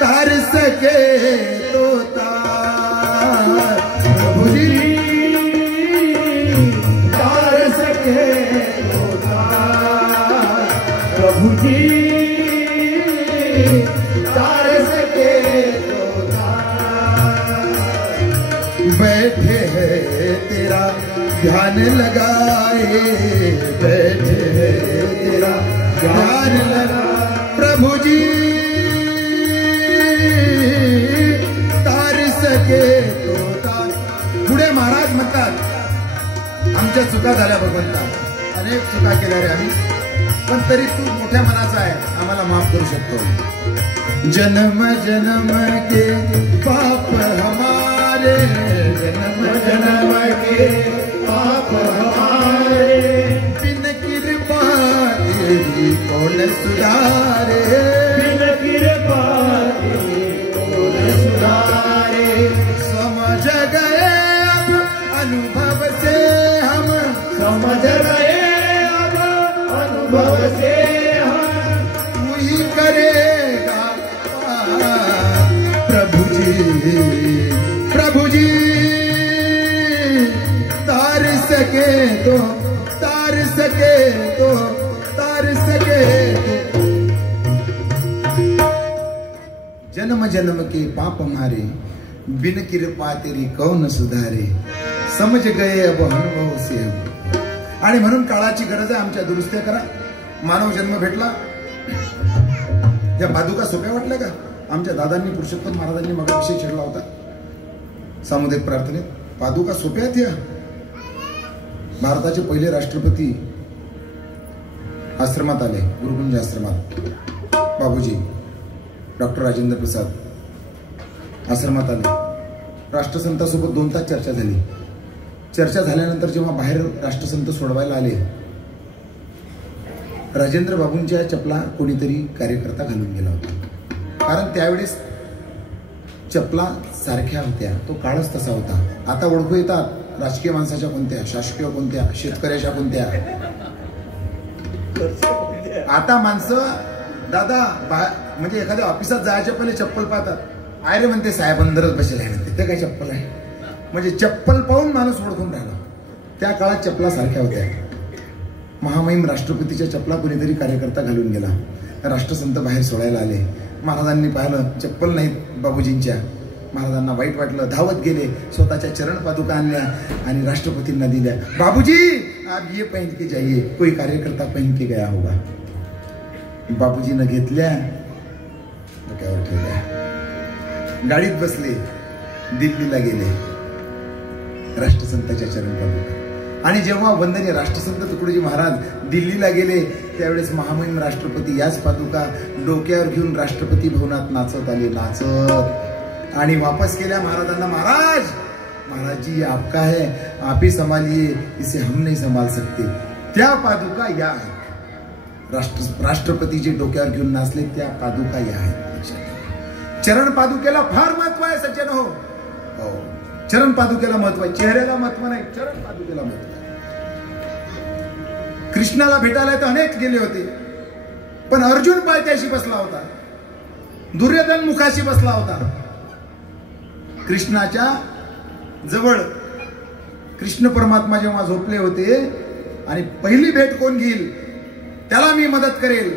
तार सके तो तार, प्रभुजी तार सके तो तार, प्रभुजी बैठे हैं तेरा ध्यान लगाए, बैठे हैं तेरा ध्यान लगा। प्रभु जी तार सके तो तार। पुढे महाराज म्हणतात आमच्या चुका झाल्या भगवंता, अनेक चुका केल्या रे आम्ही, पण तरी तू मोठ्या मनाचा आहे, आम्हाला माफ करू शकतो। जन्म जन्म के पाप हमारे, जन्म जन्म के पाप हमारे, बिन कृपा तेरी कौन सुधारे, बिन कृपा तेरी कौन सुधारे। समझ गए अब अनुभव से हम, समझ गए अब अनुभव से हम, वही करेगा प्रभु जी। प्रभु जी तार सके तो तार सके तो तार सके तो। जन्म जन्म के पाप हमारे, बिन कृपा तेरी कौन सुधारे, समझ गए अब अनुभव से हम। आणि म्हणून काळाची गरज आहे, आमच्या दुरुस्त्या करा। मानव जन्म भेटला, या पादुका सोप्या वाटल्या का? आमच्या दादांनी पुरुषोत्तम महाराजांनी मगाविषयी छेडला होता सामुदायिक प्रार्थनेत, पादुका सोप्या आहेत या। भारताचे पहिले राष्ट्रपती आश्रमात आले, गुरुकुंज आश्रमात, बाबूजी डॉक्टर राजेंद्र प्रसाद आश्रमात आले। राष्ट्रसंतासोबत 2 तास चर्चा झाली। चर्चा झाल्यानंतर जेव्हा बाहेर राष्ट्रसंत सोडवायला आले, राजेंद्र बाबूंच्या चपला कोणीतरी कार्यकर्ता घालून गेला होता, कारण त्यावेळेस चपला सारख्या होत्या, तो काळच तसा होता। आता ओळखू येतात राजकीय माणसाच्या कोणत्या, शासकीय कोणत्या, शेतकऱ्याच्या कोणत्या। आता माणसं दादा म्हणजे एखाद्या ऑफिसात जायच्या पहिले चप्पल पाहतात, आय रे म्हणते साहेब अंदरच बसेल आहे म्हणते, ते काय चप्पल आहे, म्हणजे चप्पल पाहून माणूस ओळखून राहिला। त्या काळात चपला सारख्या होत्या। महामहिम राष्ट्रपतीच्या चपला कोणीतरी कार्यकर्ता घालून गेला, राष्ट्रसंत बाहेर सोडायला आले। महाराजांनी पाहिलं चप्पल नाहीत बाबूजींच्या, महाराजांना वाईट वाटलं, धावत गेले, स्वतःच्या चरण पादुका आणल्या आणि राष्ट्रपतींना दिल्या। बाबूजी आप ये पहन के जाइए, कोई कार्यकर्ता पहन के गया होगा। बाबूजीनं घेतल्या, डोक्यावर ठेवल्या, गाडीत बसले, दिल्लीला गेले, राष्ट्रसंताच्या चरण पादुका। आणि जेव्हा वंदनीय राष्ट्रसंत तुकडोजी महाराज दिल्लीला गेले, त्यावेळेस महामहिम राष्ट्रपती याच पादुका डोक्यावर घेऊन राष्ट्रपती भवनात नाचत आले, नाचत, आणि वापस केल्या महाराजांना। महाराज जी आपका है, आप ही संभालिए, इसे हम नहीं संभाल सकते। त्या पादुका या आहेत, राष्ट्रपती जे डोक्यावर घेऊन नाचले त्या पादुका या आहेत। चरण पादुकेला फार महत्व आहे सज्जन हो, चरण पादुकेला महत्व आहे, चेहऱ्याला महत्व नाही, चरण पादुकेला महत्व आहे। कृष्णाला भेटायला तर अनेक गेले होते, पण अर्जुन पायथ्याशी बसला होता, दुर्योधन मुखाशी बसला होता। कृष्णाच्या जवळ कृष्ण परमात्मा जेव्हा झोपले होते आणि पहिली भेट कोण घेईल त्याला मी मदत करेल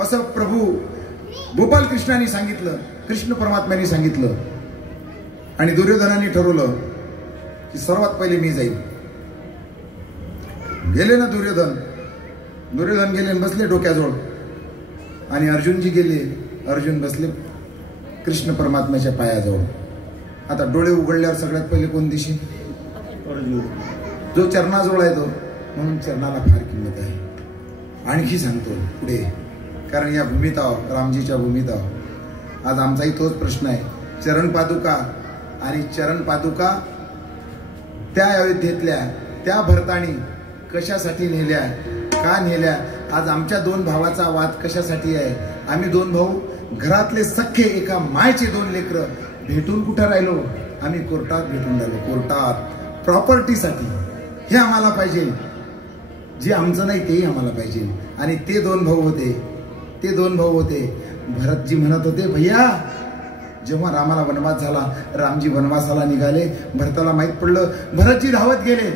असं प्रभू गोपाल कृष्णाने सांगितलं, कृष्ण परमात्म्याने सांगितलं, आणि दुर्योधनाने ठरवलं की सर्वात पहिले मी जाईल। गेले ना दुर्योधन गेले बसले डोक्याजवळ, आणि अर्जुनजी गेले, अर्जुन बसले कृष्ण परमात्म्याच्या पायाजवळ। आता डोळे उघडल्यावर सगळ्यात पहिले कोण दिशे? अर्जुन, जो चरणाजवळ आहे तो, म्हणून चरणाला फार किंमत आहे। आणखी सांगतो पुढे, कारण या भूमीत आहो, रामजीच्या भूमीत आहो। आज आमचाही तोच प्रश्न आहे, चरण पादुका आणि चरण पादुका त्या अयोध्येतल्या त्या भरतानी कशासाठी नेल्या, का नेल्या? आज आमच्या 2 भावाचा वाद कशासाठी आहे? आम्ही 2 भाऊ घरातले सख्खे, एका मायचे 2 लेकरं भेटून कुठं राहिलो? आम्ही कोर्टात भेटून राहिलो, कोर्टात प्रॉपर्टीसाठी। हे आम्हाला पाहिजे, जे आमचं नाही तेही आम्हाला पाहिजे। आणि ते 2 भाऊ होते, ते 2 भाऊ होते। भरतजी म्हणत होते, भैया जेव्हा रामाला वनवास झाला, रामजी वनवासाला निघाले, भरताला माहित पडलं, भरतजी धावत गेले,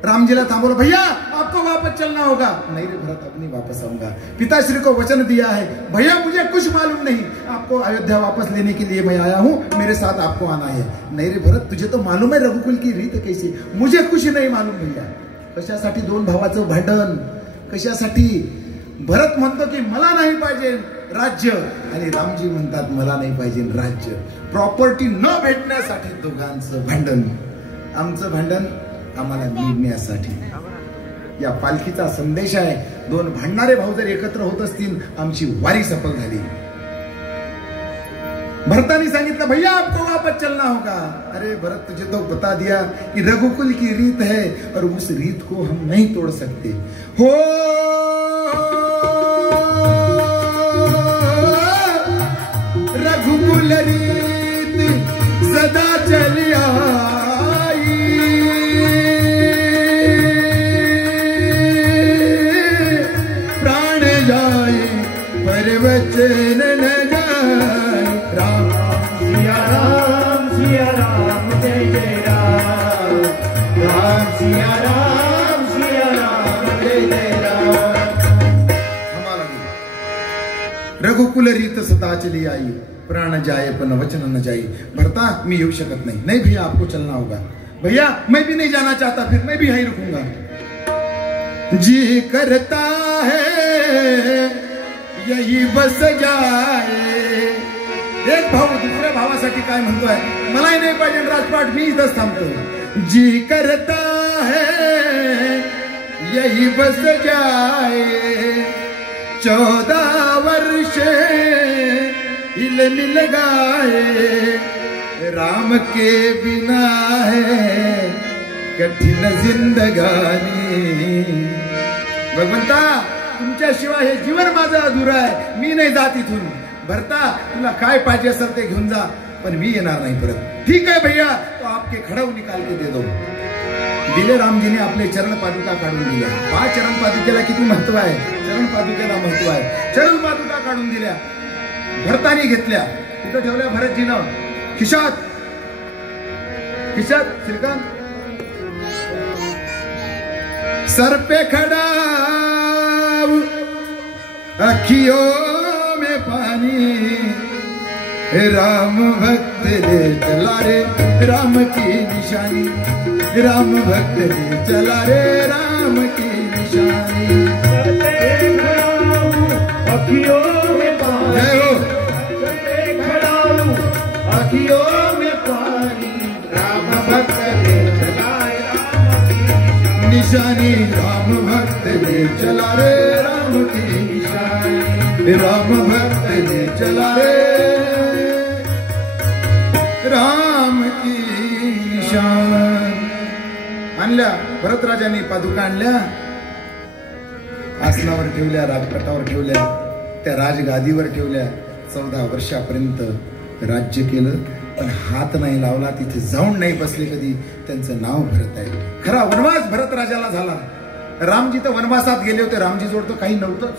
राम जी ने थामोला, भैया आपको वापस चलना होगा। नहीं रे भरत, अब नहीं वापस आऊंगा, पिताश्री को वचन दिया है। भैया मुझे कुछ मालूम नहीं, आपको अयोध्या वापस लेने के लिए मैं आया हूँ, मेरे साथ आपको आना है। नहीं रे भरत, तुझे तो मालूम है रघुकुल की रीत कैसी, मुझे कुछ नहीं मालूम भैया। कशासाठी दोन भावाचं भांडण, कशासाठी? भरत म्हणतो की मला नाही पाहिजे राज्य, आणि रामजी म्हणतात मला नाही पाहिजे राज्य। प्रॉपर्टी न भेटण्यासाठी दोघांचं भांडण, आमचं भांडण आम्हाला मिळण्यासाठी। या पालखीचा संदेश आहे, दोन भांडणारे भाऊ जर एकत्र होत असतील, आमची वारी सफल झाली। भरतानी सांगितलं, भैया आपको वापस चलना होगा। अरे भरत, तुझे तो बता दिया कि रघुकुल की रीत है और उस रीत को हम नहीं तोड़ सकते। हो रघुकुल रीत सदा चली आई, प्राण जाए पर वचन न जाए। राम सिया राम जय जय राम, राम सिया राम जय जय राम। हमारा रघुकुल रीत सदा चली आई, प्राण जाए पर वचन न जाए। भरता मैं येऊ शकत नहीं। नहीं भैया आपको चलना होगा। भैया मैं भी नहीं जाना चाहता, फिर मैं भी यहीं रुकूंगा। जी करता है यही बस जाए। एक भाऊ दुसऱ्या भावासाठी काय म्हणतोय, मलाही नाही पाहिजे राजपाट, मी इथंच थांबतो। जी करता है यही बस जाए, 14 वर्ष हिल मिल गाए। राम के बिना है कठिन जिंदगानी। भगवंता तुमच्याशिवाय हे जीवन माझं अधुरं आहे, मी नाही जात इथून। भरता तुला काय पाहिजे असेल ते घेऊन जा, पण मी येणार नाही परत। ठीक है भैया, तो आपके खड़ाऊ निकाल के दे दो। दिले रामजीने आपले चरण पादुका काढून दिल्या। पहा चरण पादुकेला किती महत्व आहे, चरण पादुकेला महत्व आहे। चरण पादुका काढून दिल्या, भरतानी घेतल्या, कुठं ठेवल्या भरतजीनं? खिशात, खिशात श्रीकांत। सर पे खड़ा अखियों में पानी, राम भक्त ले चला रे राम की निशानी। राम भक्त ले चला रे राम की निशानी। अखियों में पानी, जय हो। अखियों में पानी, राम भक्त ले चला राम की निशानी। राम भक्त ले चला रे राम की निशानी। राम भक्त ले चला रे राम की निशान। आणल्या भरतराजांनी पादुका आणल्या, आसनावर ठेवल्या, राजपटावर ठेवल्या, त्या राजगादीवर ठेवल्या। 14 वर्षापर्यंत राज्य केलं, पण हात नाही लावला, तिथे जाऊन नाही बसले कधी। त्यांचं नाव भरत आहे। खरा वनवास भरत राजाला झाला। रामजी तर वनवासात गेले होते, रामजी जोड तर काही नव्हतंच,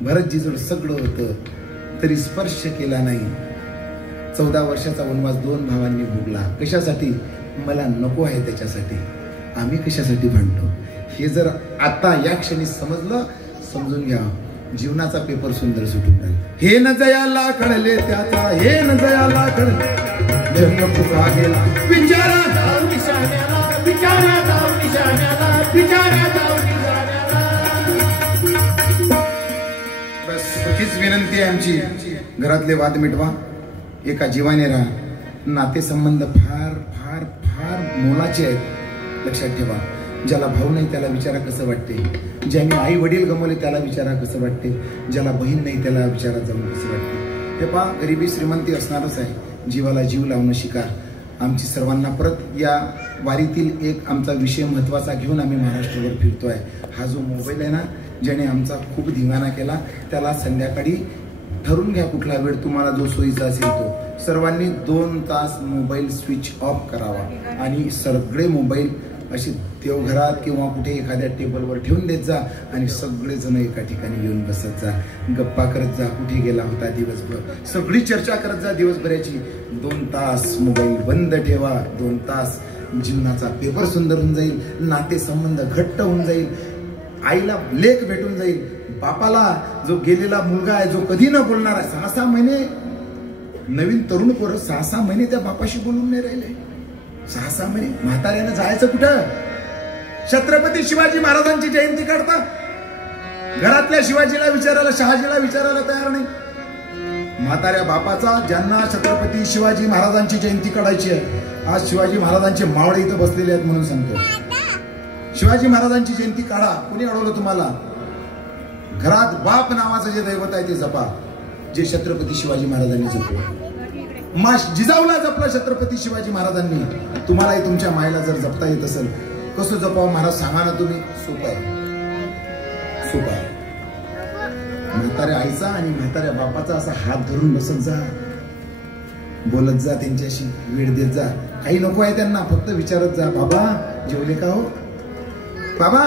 भरतजी जोड सगळं होतं, तरी स्पर्श केला नाही। 14 वर्षाचा वनवास दोन भावांनी भोगला। कशासाठी? मला नको आहे त्याच्यासाठी। आम्ही कशासाठी भांडतो हे जर आता या क्षणी समजलं, समजून घ्या, जीवनाचा पेपर सुंदर सुटून राहील। हे न जयाला कळले त्याचा, हे न जयाला कळले जन्म फुका गेला। विचारा जाऊ निशाण्याला, विचारा जाऊ निशाण्याला, विचारा जाऊ निशाण्याला। बस हीच विनंती आहे आमची, घरातले वाद मिटवा, एका जीवाने राहा। नातेसंबंध फार फार फार मोलाचे आहेत, लक्षात ठेवा। ज्याला भाऊ नाही त्याला विचारा कसं वाटते, ज्याने आई वडील गमवले त्याला विचारा कसं वाटते, ज्याला बहीण नाही त्याला विचारा जाऊन कसं वाटते। ते पहा, गरिबी श्रीमंती असणारच आहे, जीवाला जीव लावणं शिका। आमची सर्वांना परत या वारीतील एक आमचा विषय महत्त्वाचा घेऊन आम्ही महाराष्ट्रावर फिरतोय। हा जो मोबाईल आहे ना, ज्याने आमचा खूप धिंगाणा केला, त्याला संध्याकाळी ठरवून घ्या कुठला वेळ तुम्हाला जो सोयीचा असेल तो। सर्वांनी 2 तास मोबाईल स्विच ऑफ करावा आणि सगळे मोबाईल अशी देवघरात किंवा कुठे एखाद्या टेबलवर ठेवून देत जा आणि सगळेजण एका ठिकाणी येऊन बसत जा, गप्पा करत जा, कुठे गेला होता दिवसभर, सगळी चर्चा करत जा दिवसभराची। 2 तास मोबाईल बंद ठेवा, 2 तास जीवनाचा पेपर सुंदर होऊन जाईल, नातेसंबंध घट्ट होऊन जाईल, आईला लेख भेटून जाईल, बापाला जो गेलेला मुलगा आहे जो कधी न बोलणार आहे, 6-6 महिने नवीन तरुण पोरं 6-6 महिने त्या बापाशी बोलून नाही राहिले. 6-6 महिने म्हाताऱ्यानं जायचं कुठं? छत्रपती शिवाजी महाराजांची जयंती काढता, घरातल्या शिवाजीला विचारायला, शहाजीला विचारायला तयार नाही. म्हाताऱ्या बापाचा ज्यांना छत्रपती शिवाजी महाराजांची जयंती काढायची आहे, आज शिवाजी महाराजांचे मावळे इथं बसलेले आहेत म्हणून सांगतो, शिवाजी महाराजांची जयंती काढा. कुणी अडवलं तुम्हाला? घरात बाप नावाचं जे दैवत आहे ते जपा, जे छत्रपती शिवाजी महाराजांनी जपलं. मा जिजाऊला जपलं छत्रपती शिवाजी महाराजांनी. तुम्हालाही तुमच्या मायला जर जपता येत असेल, कसं जपावं महाराज सांगा ना तुम्ही. सोपं आहे, सोपं आहे. म्हाताऱ्या आईचा आणि म्हाताऱ्या बापाचा असा हात धरून बसत जा, बोलत जा, त्यांच्याशी वेळ देत जा. काही नको आहे त्यांना, फक्त विचारत जा, बाबा जेवले का हो, बाबा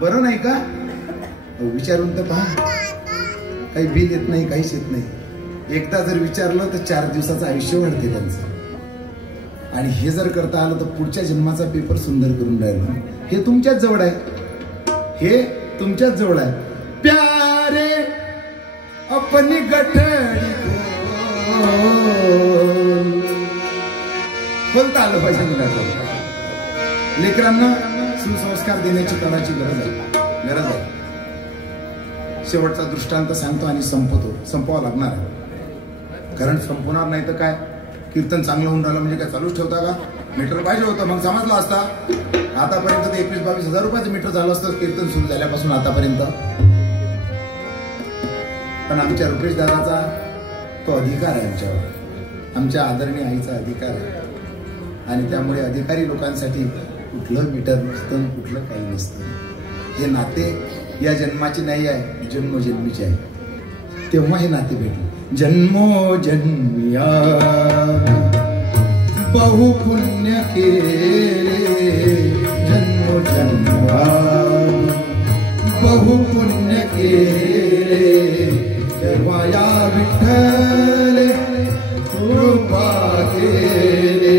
बरं नाही का, विचारून तर पहा. काही बिल येत नाही, काहीच येत नाही. एकदा जर विचारलं तर 4 दिवसाचं आयुष्य वाढते त्यांचं. आणि हे जर करता आलं तर पुढच्या जन्माचा पेपर सुंदर करून राहिलो. हे तुमच्याच जवळ आहे, हे तुमच्याच जवळ आहे. प्यारे अपनी गठडी खोलता आलं पाहिजे. लेकरांना सुसंस्कार देण्याची काळाची गरज आहे, गरज आहे. शेवटचा दृष्टांत सांगतो आणि संपतो. संपवा लागणार आहे, कारण संपवणार नाही तर काय. कीर्तन चांगलं होऊन राहिलं म्हणजे काय चालूच ठेवता का? मीटर पाहिजे होतं, मग समजलं असता. आतापर्यंत ते 21-22 रुपयाचं मीटर झालं असतं कीर्तन सुरू झाल्यापासून आतापर्यंत. पण आमच्या रुपेश दादाचा तो अधिकार आहे आमच्यावर, आमच्या आदरणीय आईचा अधिकार आहे. आणि त्यामुळे अधिकारी लोकांसाठी कुठलं मीटर नसतं, कुठलं काही नसतं. हे नाते या जन्माचे नाही आहे, जन्मोजन्मीचे आहे. तेव्हा हे नाते भेटले. जन्मो जन्मिया बहु पुण्य केले, जन्मो जन्मिया बहु पुण्य केले, तेव्हा या विठ्ठल कृपा केले.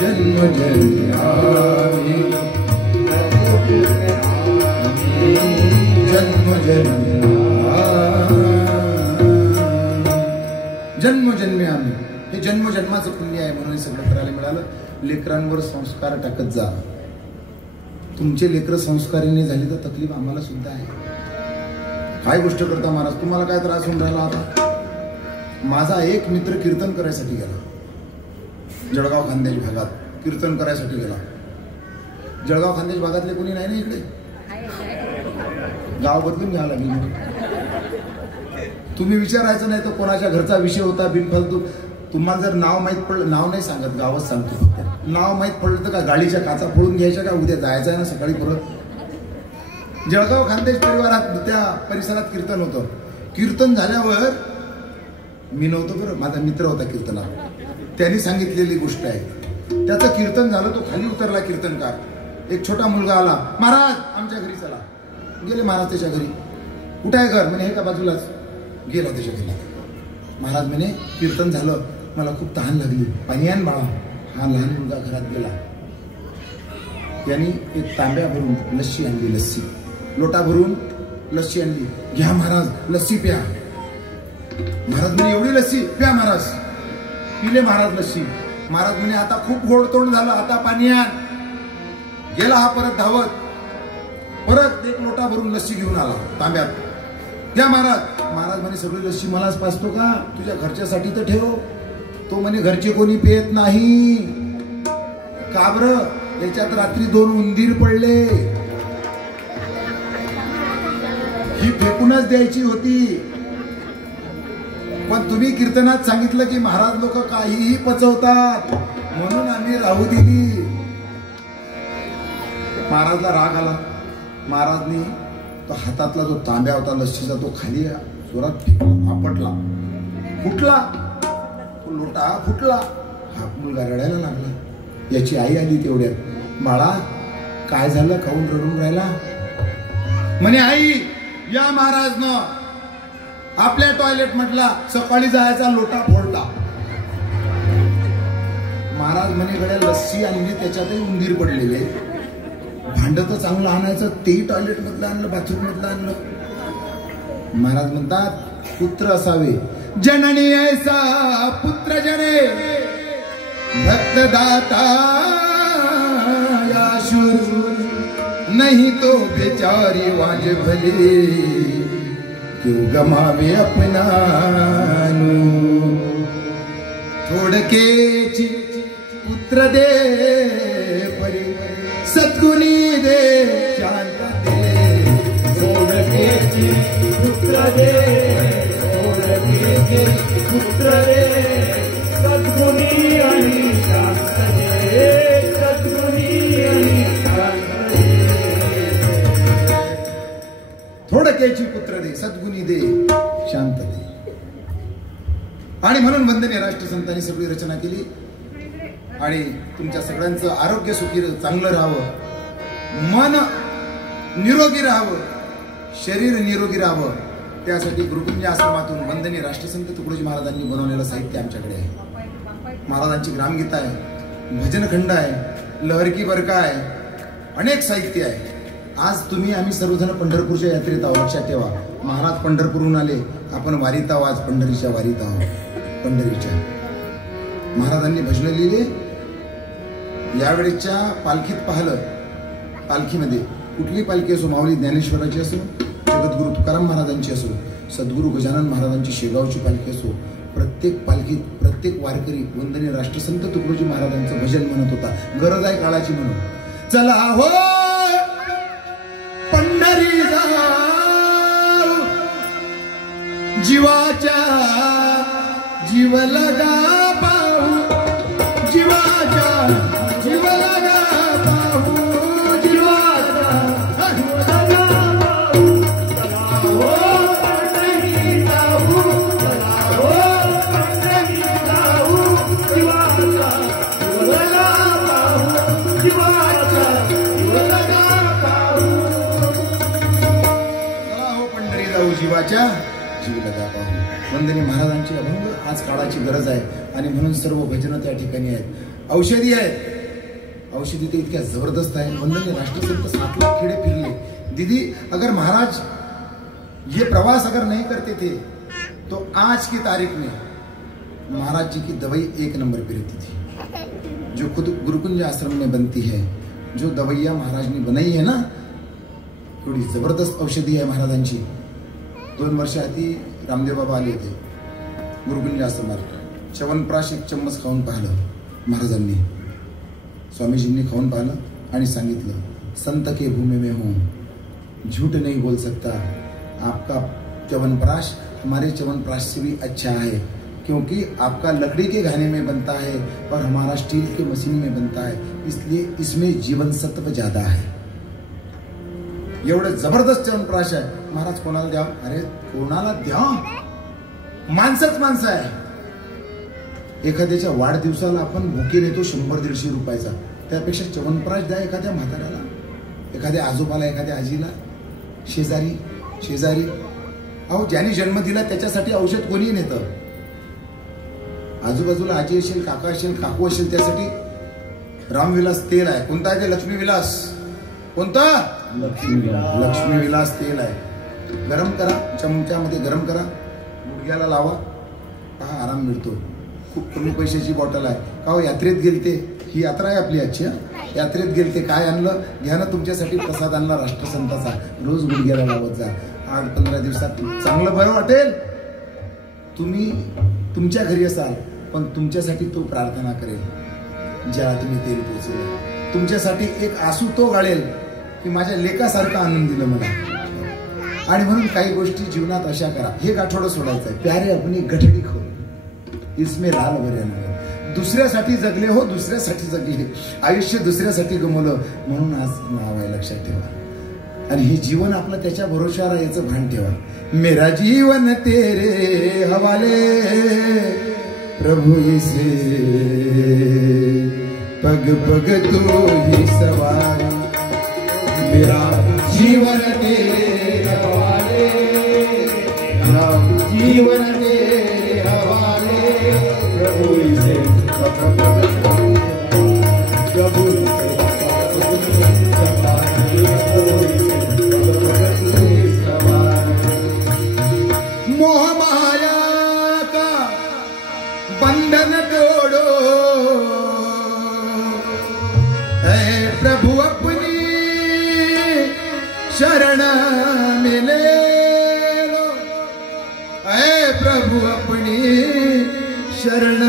जन्म जन्मिया जन्म जन्मजन्मी आम्ही, हे जन्मजन्माचं पुण्य आहे म्हणून सगळं करायला मिळालं. लेकरांवर संस्कार टाकत जा. तुमचे लेकर संस्कारीने झाली तर तकलीफ आम्हाला सुद्धा आहे. काय गोष्ट करता महाराज, तुम्हाला काय त्रास होऊन राहिला आता? माझा एक मित्र कीर्तन करायसाठी गेला, जळगाव खान्देश भागात कीर्तन करायसाठी गेला. जळगाव खान्देश भागातले कोणी नाही ना इकडे, गाव बदलून घ्यावं लागेल. तुम्ही विचारायचं नाही तर कोणाच्या घरचा विषय होता बिनफालतू. तुम्हाला जर नाव माहीत पडलं, नाव नाही सांगत, गावच सांगतो फक्त. नाव माहीत पडलं तर का गाडीच्या काचा फोडून घ्यायच्या का? उद्या जायचं आहे ना सकाळी परत. जळगाव खानदेश परिवारात त्या परिसरात कीर्तन होतं. कीर्तन झाल्यावर मी नव्हतो बरं, माझा मित्र होता कीर्तनात, त्यांनी सांगितलेली गोष्ट आहे. त्याचं कीर्तन झालं, तो खाली उतरला कीर्तनकार. एक छोटा मुलगा आला, महाराज आमच्या घरी चला. गेले महाराज त्याच्या घरी. कुठं आहे घर? म्हणे हे का बाजूलाच. गेला त्याच्या घरी. महाराज म्हणे कीर्तन झालं, मला खूप तहान लागली, पाणी आण बाळा. हा लहान मुलगा घरात गेला. त्यांनी एक तांब्या भरून लस्सी आणली, लस्सी लोटा भरून लस्सी आणली. घ्या महाराज लस्सी प्या. महाराज म्हणे एवढी लस्सी प्या महाराज. पिले महाराज लस्सी. महाराज म्हणे आता खूप गोडतोंड झालं, आता पाणी आण. गेला हा परत धावत, परत एक लोटा भरून लस्सी घेऊन आला तांब्यात. घ्या महाराज. महाराज म्हणे सगळी लस्सी मलाच पाजतो का? तुझ्या घरच्यासाठी तर ठेव. तो म्हणे घरचे कोणी पेत नाही. का बरं? त्याच्यात रात्री 2 उंदीर पडले, ही फेकूनच द्यायची होती. पण तुम्ही कीर्तनात सांगितलं की महाराज लोक काहीही पचवतात म्हणून आम्ही राहू दिली. महाराजला राग आला. महाराजनी तो हातातला जो तांब्या होता लस्सीचा तो खाली जोरात फेकला, आपटला, फुटला. तो लोटा फुटला. हा मुलगा रडायला लागला. याची आई आली तेवढ्यात. बाळा काय झालं, खाऊन रडून राहिला? म्हणे आई या महाराजनं आपल्या टॉयलेट म्हटला सकाळी जायचा लोटा फोडला. महाराज म्हणे गड्या लस्सी आणली त्याच्यातही उंदीर पडलेले. भांड तर चांगलं आणायचं, तेही टॉयलेट मधलं आणलं, बाथरूम मधलं आणलं. महाराज म्हणतात पुत्र असावे. जननी ऐसा पुत्र जने भक्तदाता याशुर नहीं तो बेचारी वाज भले क्यों गमावे अपना. थोडकेची पुत्र दे परी सद्गुणी दे शांत दे. थोडकेची पुत्र दे, थोडकेची पुत्र दे, सद्गुणी आणि शांत दे, सद्गुणी आणि शांत दे. थोडकेची पुत्र दे सद्गुणी दे शांत दे. आणि म्हणून वंदनीय राष्ट्रसंतांनी सगळी रचना केली. आणि तुमच्या सगळ्यांचं आरोग्य सुखी चांगलं राहावं, मन निरोगी राहावं, शरीर निरोगी राहावं, त्यासाठी गुरुकुंज आश्रमातून वंदनीय राष्ट्रसंत तुकडोजी महाराजांनी बनवलेलं साहित्य आमच्याकडे आहे. महाराजांची ग्रामगीता आहे, भजनखंड आहे, लहरकी बरका आहे, अनेक साहित्य आहे. आज तुम्ही आम्ही सर्वजण पंढरपूरच्या यात्रेत आहोत. लक्षात ठेवा, महाराज पंढरपूरहून आले, आपण वारीत आहोत. आज पंढरीच्या वारीत आहोत. पंढरीच्या महाराजांनी भजन लिहिले. यावेळेच्या पालखीत पाहिलं, पालखीमध्ये कुठली पालखी असो, माऊली ज्ञानेश्वराची असो, जगद्गुरु तुकाराम महाराजांची असो, सद्गुरु गजानन महाराजांची शेगावची पालखी असो, प्रत्येक पालखीत प्रत्येक वारकरी वंदनीय राष्ट्रसंत तुकडोजी महाराजांचं भजन म्हणत होता. गरज आहे काळाची म्हणून. चला हो पंढरी जाऊ, जीवाच्या जीव लगा पाहू, जीवाच्या जीव लगा पाहू, जीवाच्या जीव लगा पाहू. चला हो पंढरी जाऊ, चला हो पंढरी जाऊ, जीवाचा जीव लगा पाहू, जीवाचा जीव लगा पाहू. चला हो पंढरी जाऊ, जीवाच्या जीव लगा पाहू. वंदनीय महाराजांची अभंग आज काळाची गरज आहे. आणि म्हणून सर्व भजनं त्या ठिकाणी आहेत. औषधी आहेत, औषधी ते इतक्या जबरदस्त आहे. वंदनीय राष्ट्रसंत 7 लाख खेड़े फिरले. दीदी अगर महाराज ये प्रवास अगर नहीं करते थे तो आज की तारीख में महाराज जी की दवाई 1 नंबर पे रहती थी. जो खुद गुरुकुंज आश्रम में बनती है, जो दवाइयाँ महाराज ने बनाई है ना, थोड़ी जबरदस्त औषधी आहे महाराजांची. 2 वर्ष आधी रामदेव बाबा आले होते गुरुकुंज आश्रमात. च्यवनप्राश 1 चम्मच खाऊन पाहिलं महाराजांनी, स्वामीजींनी खाऊन पाहिलं आणि सांगितलं, संत के भूमि में हूँ, झूठ नहीं बोल सकता. आपका च्यवनप्राश हमारे च्यवनप्राश से भी अच्छा है, क्योंकि आपका लकड़ी के घाने में बनता है और हमारा स्टील के मशीन में बनता है, इसलिए इसमें जीवन सत्व ज्यादा है. एवढं जबरदस्त च्यवनप्राश आहे. महाराज कोणाला द्या? अरे कोणाला द्या? माणसंच माणसं आहे. एखाद्याच्या वाढदिवसाला आपण बुके नेतो 100-150 रुपयाचा, त्यापेक्षा च्यवनप्राश द्या एखाद्या म्हाताऱ्याला, एखाद्या आजोबाला, एखाद्या आजीला, शेजारी. अहो ज्याने जन्म दिला त्याच्यासाठी औषध कोणी नेतं? आजूबाजूला आजी असेल, काका असेल, काकू असेल, त्यासाठी रामविलास तेल आहे. कोणता आहे ते? लक्ष्मी विलास. कोणता? लक्ष्मी विलास तेल आहे. गरम करा, चमच्यामध्ये गरम करा, गुडघ्याला लावा, पहा आराम मिळतो. खूप कमी पैशाची बॉटल आहे. का हो यात्रेत गेलते, ही यात्रा आहे आपली आजची. यात्रेत गेलते, काय आणलं? घ्या ना तुमच्यासाठी प्रसाद आणला राष्ट्रसंताचा, रोज गुडघ्याला लावत जा. 8-15 दिवसात चांगलं बरं वाटेल. तुम्ही तुमच्या घरी असाल, पण तुमच्यासाठी तो प्रार्थना करेल. ज्या तुम्ही तेल पोचवलं, तुमच्यासाठी एक आसू तो गाळेल की माझ्या लेकासारखं आनंद दिलं मला. आणि म्हणून काही गोष्टी जीवनात अशा करा. हे गाठोडं सोडायचं आहे. प्यारे अपनी गठडी खोल, इसमें लाल भरे. दुसऱ्यासाठी जगले हो, दुसऱ्यासाठी जगले, आयुष्य दुसऱ्यासाठी गमवलं, म्हणून आज नाव आहे. लक्षात ठेवा. आणि हे जीवन आपलं त्याच्या भरोशावर आहे याचं भान ठेवा. मेरा जीवन तेरे हवाले प्रभु इसे पग पग तू ही सवार. मेरा जीवन तेरे हवाले, मेरा जीवन तेरे हवाले प्रभु इसे पग पग ऐ प्रभु अपनी शरण मिले लो, ऐ प्रभु अपनी शरण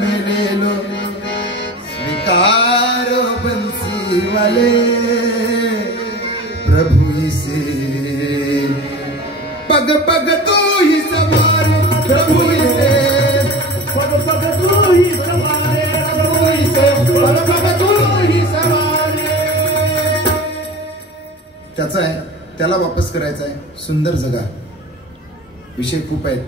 मिले लो, स्वीकारो बंसी वाले प्रभु इसे, पग पग तू ही संभाले प्रभु इसे, पग पग तू ही संभाले प्रभु इसे, पग पग तू ही संभाले. त्याचा आहे, त्याला वापस करायचा आहे. सुंदर जगा. विषय खूप आहेत,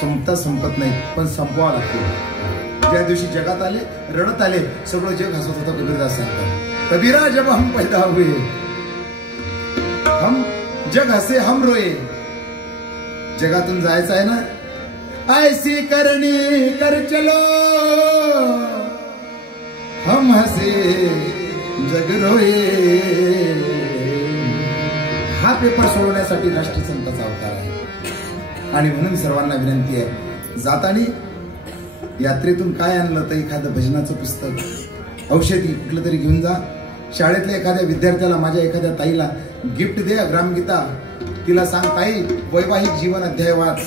संपत नाही, पण संपवा लागतो. ज्या दिवशी जगात आले, रडत आले, सगळं जग हसत होतं. कबीरदास सांगतात, कबीरा जब हम पैदा हुए, हम जग हसे हम रोए. जगातून जायचं आहे ना, ऐसी करनी कर चलो, हम हसे जग रोए. हा पेपर सोडवण्यासाठी राष्ट्रसंताचा अवतार आहे. आणि म्हणून सर्वांना विनंती आहे, जातानी यात्रेतून काय आणलं तर एखादं भजनाचं पुस्तक, औषधी कुठलं तरी घेऊन जा. शाळेतल्या एखाद्या विद्यार्थ्याला, माझ्या एखाद्या ताईला गिफ्ट द्या ग्रामगीता. तिला सांग, ताई वैवाहिक जीवन अध्याय वाच.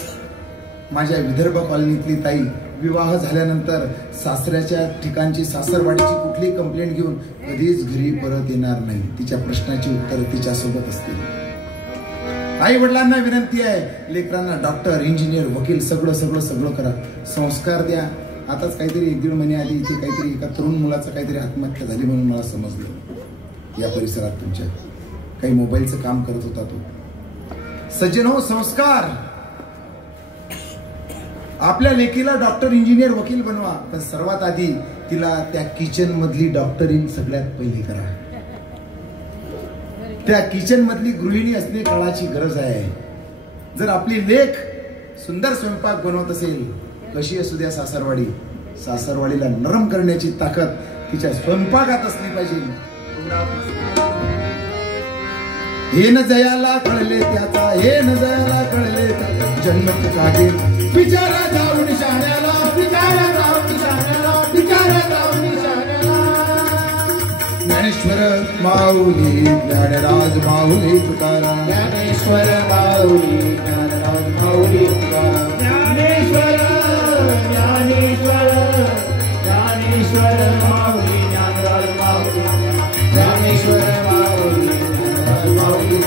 माझ्या विदर्भ कॉलनीतली ताई विवाह झाल्यानंतर सासऱ्याच्या ठिकाणची, सासरवाडीची कुठली कंप्लेंट घेऊन कधीच घरी परत येणार नाही. तिच्या प्रश्नाची उत्तर तिच्यासोबत असतील. आई वडिलांना विनंती आहे, लेकरांना डॉक्टर, इंजिनियर, वकील सगळं सगळं सगळं करा. संस्कार द्या. आताच काहीतरी 1-1.5 महिने आधी इथे काहीतरी एका तरुण मुलाचं काहीतरी आत्महत्या झाली म्हणून मला समजलं. या परिसरात तुमच्या काही मोबाईलचं काम करत होता तो. सज्जन हो, संस्कार. आपल्या लेकीला डॉक्टर, इंजिनियर, वकील बनवा, पण सर्वात आधी तिला त्या किचन मधली डॉक्टरीन सगळ्यात पहिली करा. त्या किचन मधली गृहिणी असणे काळाची गरज आहे. जर आपली लेक सुंदर स्वयंपाक बनवत असेल, कशी असू द्या सासरवाडी, सासरवाडीला नरम करण्याची ताकद तिच्या स्वयंपाकात असली पाहिजे. हे न जयाला कळले त्याचा, हे न जयाला कळले जन्म कागे. विचारा जाऊन शाण्याला, विचारा जाऊन शाण्याला, विचारा जाऊन शाण्याला. ज्ञानेश्वर माऊली, ज्ञानराज माऊली तुकाराम. ज्ञानेश्वर माऊली, ज्ञानराज माऊली तुकाराम. ज्ञानेश्वर, ज्ञानेश्वर, ज्ञानेश्वर माऊली, ज्ञानराज माऊली. ज्ञानेश्वर माऊली, ज्ञानराज माऊली.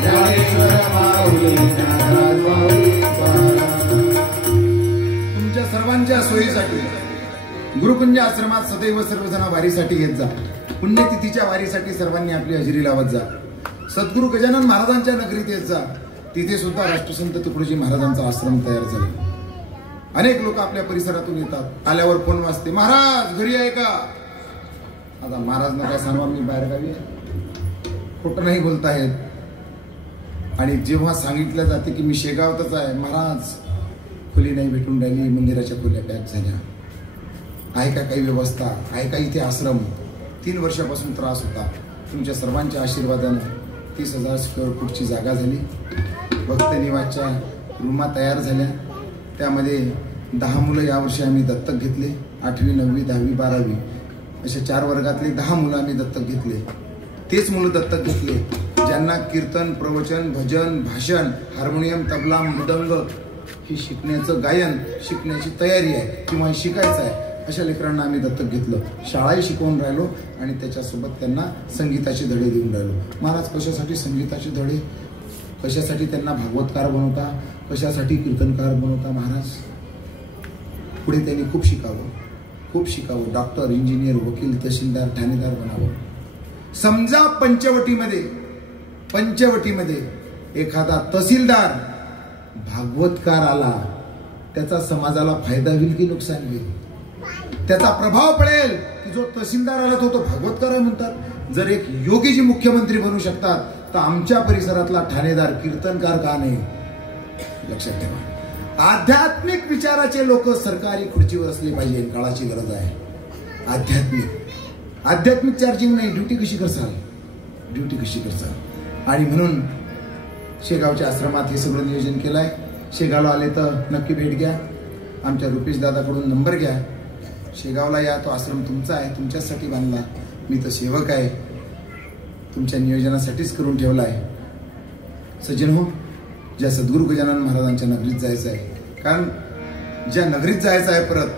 ज्ञानेश्वर माऊली, ज्ञानराज माऊली तुकाराम. तुमच्या सर्वांच्या सोयीसाठी गुरुकुंज आश्रमात सदैव सर्वजण वारीसाठी येत जा. पुण्यतिथीच्या वारीसाठी सर्वांनी आपली हजेरी लावत जा. सद्गुरू गजानन महाराजांच्या नगरीत येत जा. तिथे सुद्धा राष्ट्रसंत तुकडोजी महाराजांचा आश्रम तयार झाला. अनेक लोक आपल्या परिसरातून येतात. आल्यावर फोन वाजते, महाराज घरी आहे का? आता महाराज काय सांगा, मी बाहेर गावी आहे, खोटं नाही बोलतायत. आणि जेव्हा सांगितलं जाते की मी शेगावतच आहे, महाराज खोली नाही भेटून राहिली, मंदिराच्या खोल्या पॅक झाल्या, आहे का काही व्यवस्था, आहे का इथे आश्रम? 3 वर्षापासून त्रास होता. तुमच्या सर्वांच्या आशीर्वादानं 30,000 स्क्वेअर फूटची जागा झाली. भक्त निवासच्या रूमा तयार झाल्या. त्यामध्ये 10 मुलं यावर्षी आम्ही दत्तक घेतले. 8वी, 9वी, 10वी, 12वी अशा 4 वर्गातले 10 मुलं आम्ही दत्तक घेतले. तेच मुलं दत्तक घेतले ज्यांना कीर्तन, प्रवचन, भजन, भाषण, हार्मोनियम, तबला, मृदंग ही शिकण्याचं, गायन शिकण्याची तयारी आहे किंवा शिकायचं आहे, अशा लेकरांना आम्ही दत्तक घेतलं. शाळाही शिकवून राहिलो आणि त्याच्यासोबत त्यांना संगीताचे धडे देऊन राहिलो. महाराज कशासाठी संगीताचे धडे, कशासाठी त्यांना भागवतकार बनवता, कशासाठी कीर्तनकार बनवता महाराज? पुढे त्यांनी खूप शिकावं, खूप शिकावं. डॉक्टर, इंजिनियर, वकील, तहसीलदार, ठाणेदार बनावं. समजा पंचवटीमध्ये एखादा तहसीलदार भागवतकार आला, त्याचा समाजाला फायदा होईल की नुकसान होईल? त्याचा प्रभाव पडेल की जो तहसीलदार आला तो भागवतकार म्हणतात. जर एक योगीजी मुख्यमंत्री बनू शकतात तर आमच्या परिसरातला ठाणेदार कीर्तनकार का नाही? लक्षात ठेवा. आध्यात्मिक विचाराचे लोक सरकारी खुर्चीवर असले पाहिजे. काळाची गरज आहे. आध्यात्मिक चार्जिंग नाही. ड्युटी कशी करसाल? आणि म्हणून शेगावच्या आश्रमात हे सगळं नियोजन केलंय. शेगावला आले तर नक्की भेट घ्या. आमच्या रुपेश दादाकडून नंबर घ्या. शेगावला या. तो आश्रम तुमचा आहे, तुमच्यासाठी बांधला. मी तर सेवक आहे, तुमच्या नियोजनासाठीच करून ठेवला आहे. सज्जन हो, ज्या सद्गुरू गजानन महाराजांच्या नगरीत जायचं आहे, कारण ज्या नगरीत जायचं आहे परत,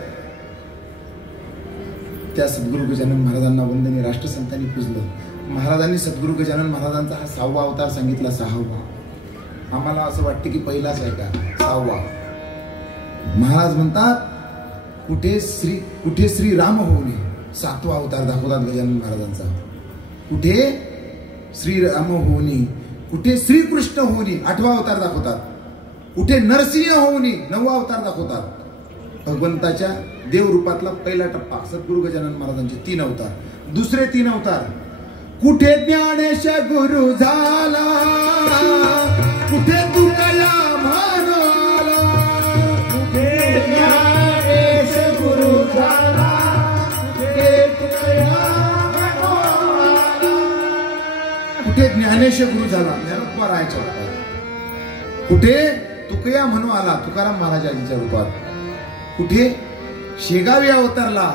त्या सद्गुरू गजानन महाराजांना वंदनीय राष्ट्रसंतांनी पूजलं. महाराजांनी सद्गुरू गजानन महाराजांचा हा 6वा अवतार सांगितला. 6वा. आम्हाला असं वाटतं की पहिलाच आहे का? 6वा. महाराज म्हणतात कुठे श्री राम होऊ नये, 7वा अवतार दाखवतात गजानन महाराजांचा. कुठे श्री राम होऊ नये, कुठे श्रीकृष्ण होऊ नये, 8वा अवतार दाखवतात. कुठे नरसिंह होऊ नये, 9वा अवतार दाखवतात. भगवंताच्या देव रूपातला पहिला टप्पा सद्गुरू गजानन महाराजांचे 3 अवतार. दुसरे 3 अवतार, कुठे ज्ञानेश गुरु झाला, कुठे तुकया म्हणाला, कुठे ज्ञानेश गुरु झाला, कुठे तुकया म्हणाला. कुठे ज्ञानेश गुरु झाला, ज्ञानोबा राहायच्या रूपात. कुठे तुकया म्हणू आला, तुकाराम महाराजांच्या रूपात. कुठे शेगावी अवतारला,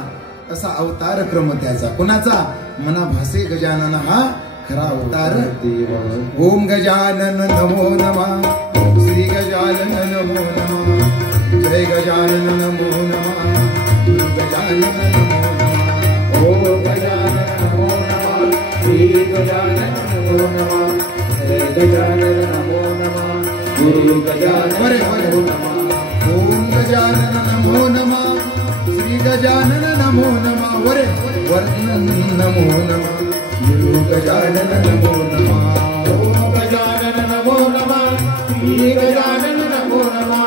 असा अवतार क्रम त्याचा. कोणाचा? मना भासे गजानन हा खरा अवतार. ओम गजानन नमो नमः, श्री गजानन नमो नमः, जय गजानन नमो नमः, गुरु गजानन नमो नमः. ओम गजानन नमो नमः, श्री गजानन नमो नमः, जय गजानन नमो नमः, गुरु गजानन नमो नमः. ओम गजानन नमो नमः, श्री गजानन नमो नमः, वरे वर्णन नमो नमः, गुरु गजानन नमो नमः. ओम गजानन नमो नमः, श्री गजानन नमो नमः,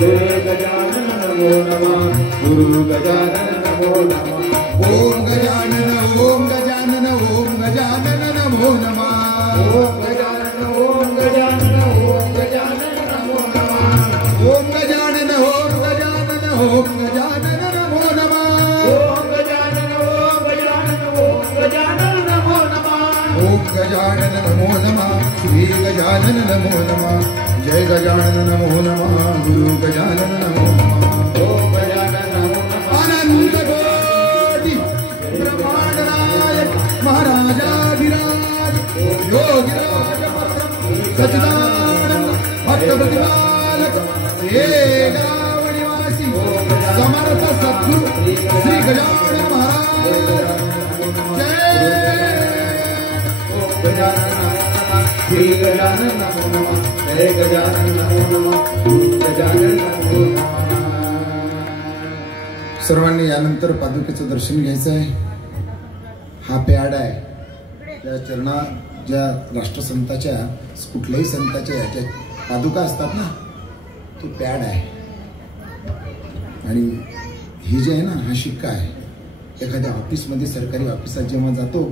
जय गजानन नमो नमः, गुरु गजानन नमो नमः. ओम गजानन ओम गजानन ओम गजानन नमो नमः. ओम गजानन ओम गजानन ओम गजानन नमो नमः. ओम गजानन ओम गजानन ओम गजानन नमो नमः. ओम गजानन ओम गजानन ओम गजानन नमो नमः. ओम गजानन नमो नमः, श्री गजानन नमो नमः, जय गजानन नमो नमः, गुरु गजानन नमो नमः. ओम गजानन नमो नमः. आनंद कोटि ब्रह्मांड नायक महाराजाधिराज योगीराज सच्चिदानंद भक्त प्रतिपालक शेगाव निवासी समर्थ सद्गुरु श्री गजानन महाराज. श्री गजानन नमो नमः, जय गजानन नमो नमः, गुरु गजानन नमो नमः. सर्वांनी यानंतर पादुकेचं दर्शन घ्यायचं आहे. हा पॅड आहे, त्या चरणा ज्या राष्ट्रसंताच्या कुठल्याही संताच्या याच्या पादुका असतात ना, तो पॅड आहे. आणि ही जे आहे ना, हा शिक्का आहे. एखाद्या ऑफिसमध्ये सरकारी ऑफिसात जेव्हा जातो,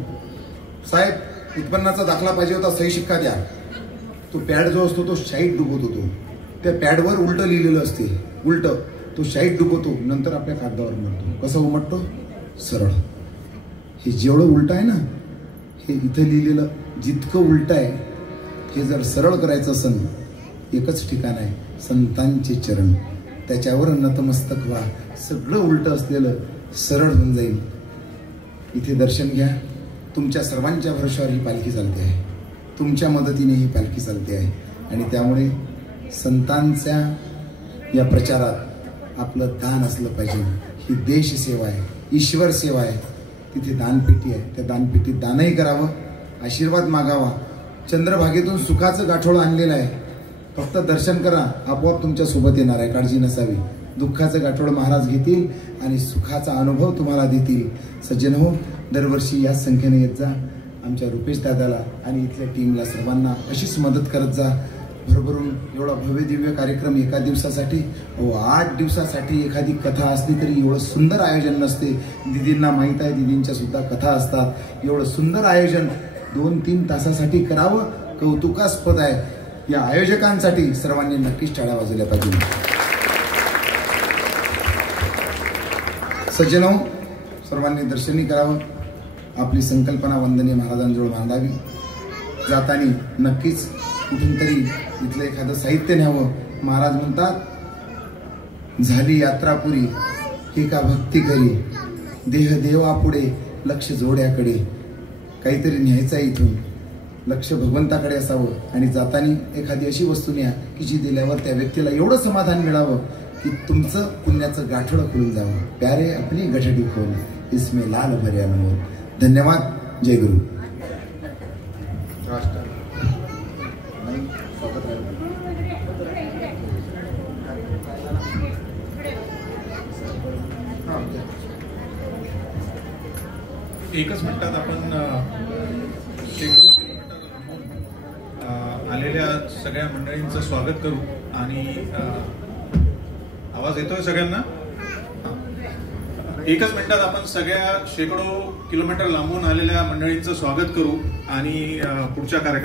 साहेब उत्पन्नाचा दाखला पाहिजे होता, सही शिक्का द्या. तो पॅड जो असतो तो शाईट डुबत होतो. त्या पॅडवर उलट लिहिलेलं असते, उलट तो शाईट डुबवतो, नंतर आपल्या कागदावर उमटतो. कसं उमटतो? सरळ. हे जेवढं उलट आहे ना, हे इथं लिहिलेलं जितकं उलट आहे, हे जर सरळ करायचं असेल, एकच ठिकाण आहे, संतांचे चरण. त्याच्यावर नतमस्तक व्हा. सगळं उलट असलेलं सरळ होऊन जाईल. इथे दर्शन घ्या. तुमच्या सर्वांच्या भरोशावर ही पालखी चालते आहे, तुमच्या मदतीने ही पालखी चालते आहे. आणि त्यामुळे संतांच्या या प्रचारात आपलं दान असलं पाहिजे. ही देशसेवा आहे, ईश्वर सेवा आहे. तिथे दानपेटी आहे, त्या दानपेटीत दानही करावं, आशीर्वाद मागावा. चंद्रभागेतून सुखाचं गाठोडं आणलेलं आहे. फक्त दर्शन करा, आपोआप तुमच्या सोबत येणार आहे, काळजी नसावी. दुःखाचं गाठोडं महाराज घेतील आणि सुखाचा अनुभव तुम्हाला देतील. सज्जन हो, दरवर्षी याच संख्येने येत जा. आमच्या रुपेश दादाला आणि इथल्या टीमला सर्वांना अशीच मदत करत जा. भरभरून एवढा भव्य दिव्य कार्यक्रम एका दिवसासाठी, 8 दिवसासाठी एखादी कथा असली तरी एवढं सुंदर आयोजन नसते. दिदींना माहीत आहे, दिदींच्या सुद्धा कथा असतात. एवढं सुंदर आयोजन 2-3 तासासाठी करावं, कौतुकास्पद आहे. या आयोजकांसाठी सर्वांनी नक्कीच टाळ्या वाजवल्या पाहिजे. सज्जनो, सर्वांनी दर्शनी करावं. आपली संकल्पना वंदनीय महाराजांजवळ मांडावी. जातानी नक्कीच कुठून तरी इथलं एखादं साहित्य न्यावं. महाराज म्हणतात, झाली यात्रा पुरी, हे का भक्ती करी, देह देवापुढे लक्ष जोड्याकडे. काहीतरी न्यायचं आहे इथून, लक्ष भगवंताकडे असावं आणि जाताना एखादी अशी वस्तू न्या की जी दिल्यावर त्या व्यक्तीला एवढं समाधान मिळावं की तुमचं पुण्याचं गाठोडं खुलून जावं. प्यारे अपनी गठडी खोल इसमें लाल भरे अनमोल. धन्यवाद. जय गुरु. एकच मिनिटात आपण शेकडो किलोमीटर लांबून आलेल्या सगळ्या मंडळींचं स्वागत करू. आणि आवाज येतोय सगळ्यांना? एकच मिनिटात आपण सगळ्या शेकडो किलोमीटर लांबून आलेल्या मंडळींचं स्वागत करू आणि पुढच्या कार्यक्रम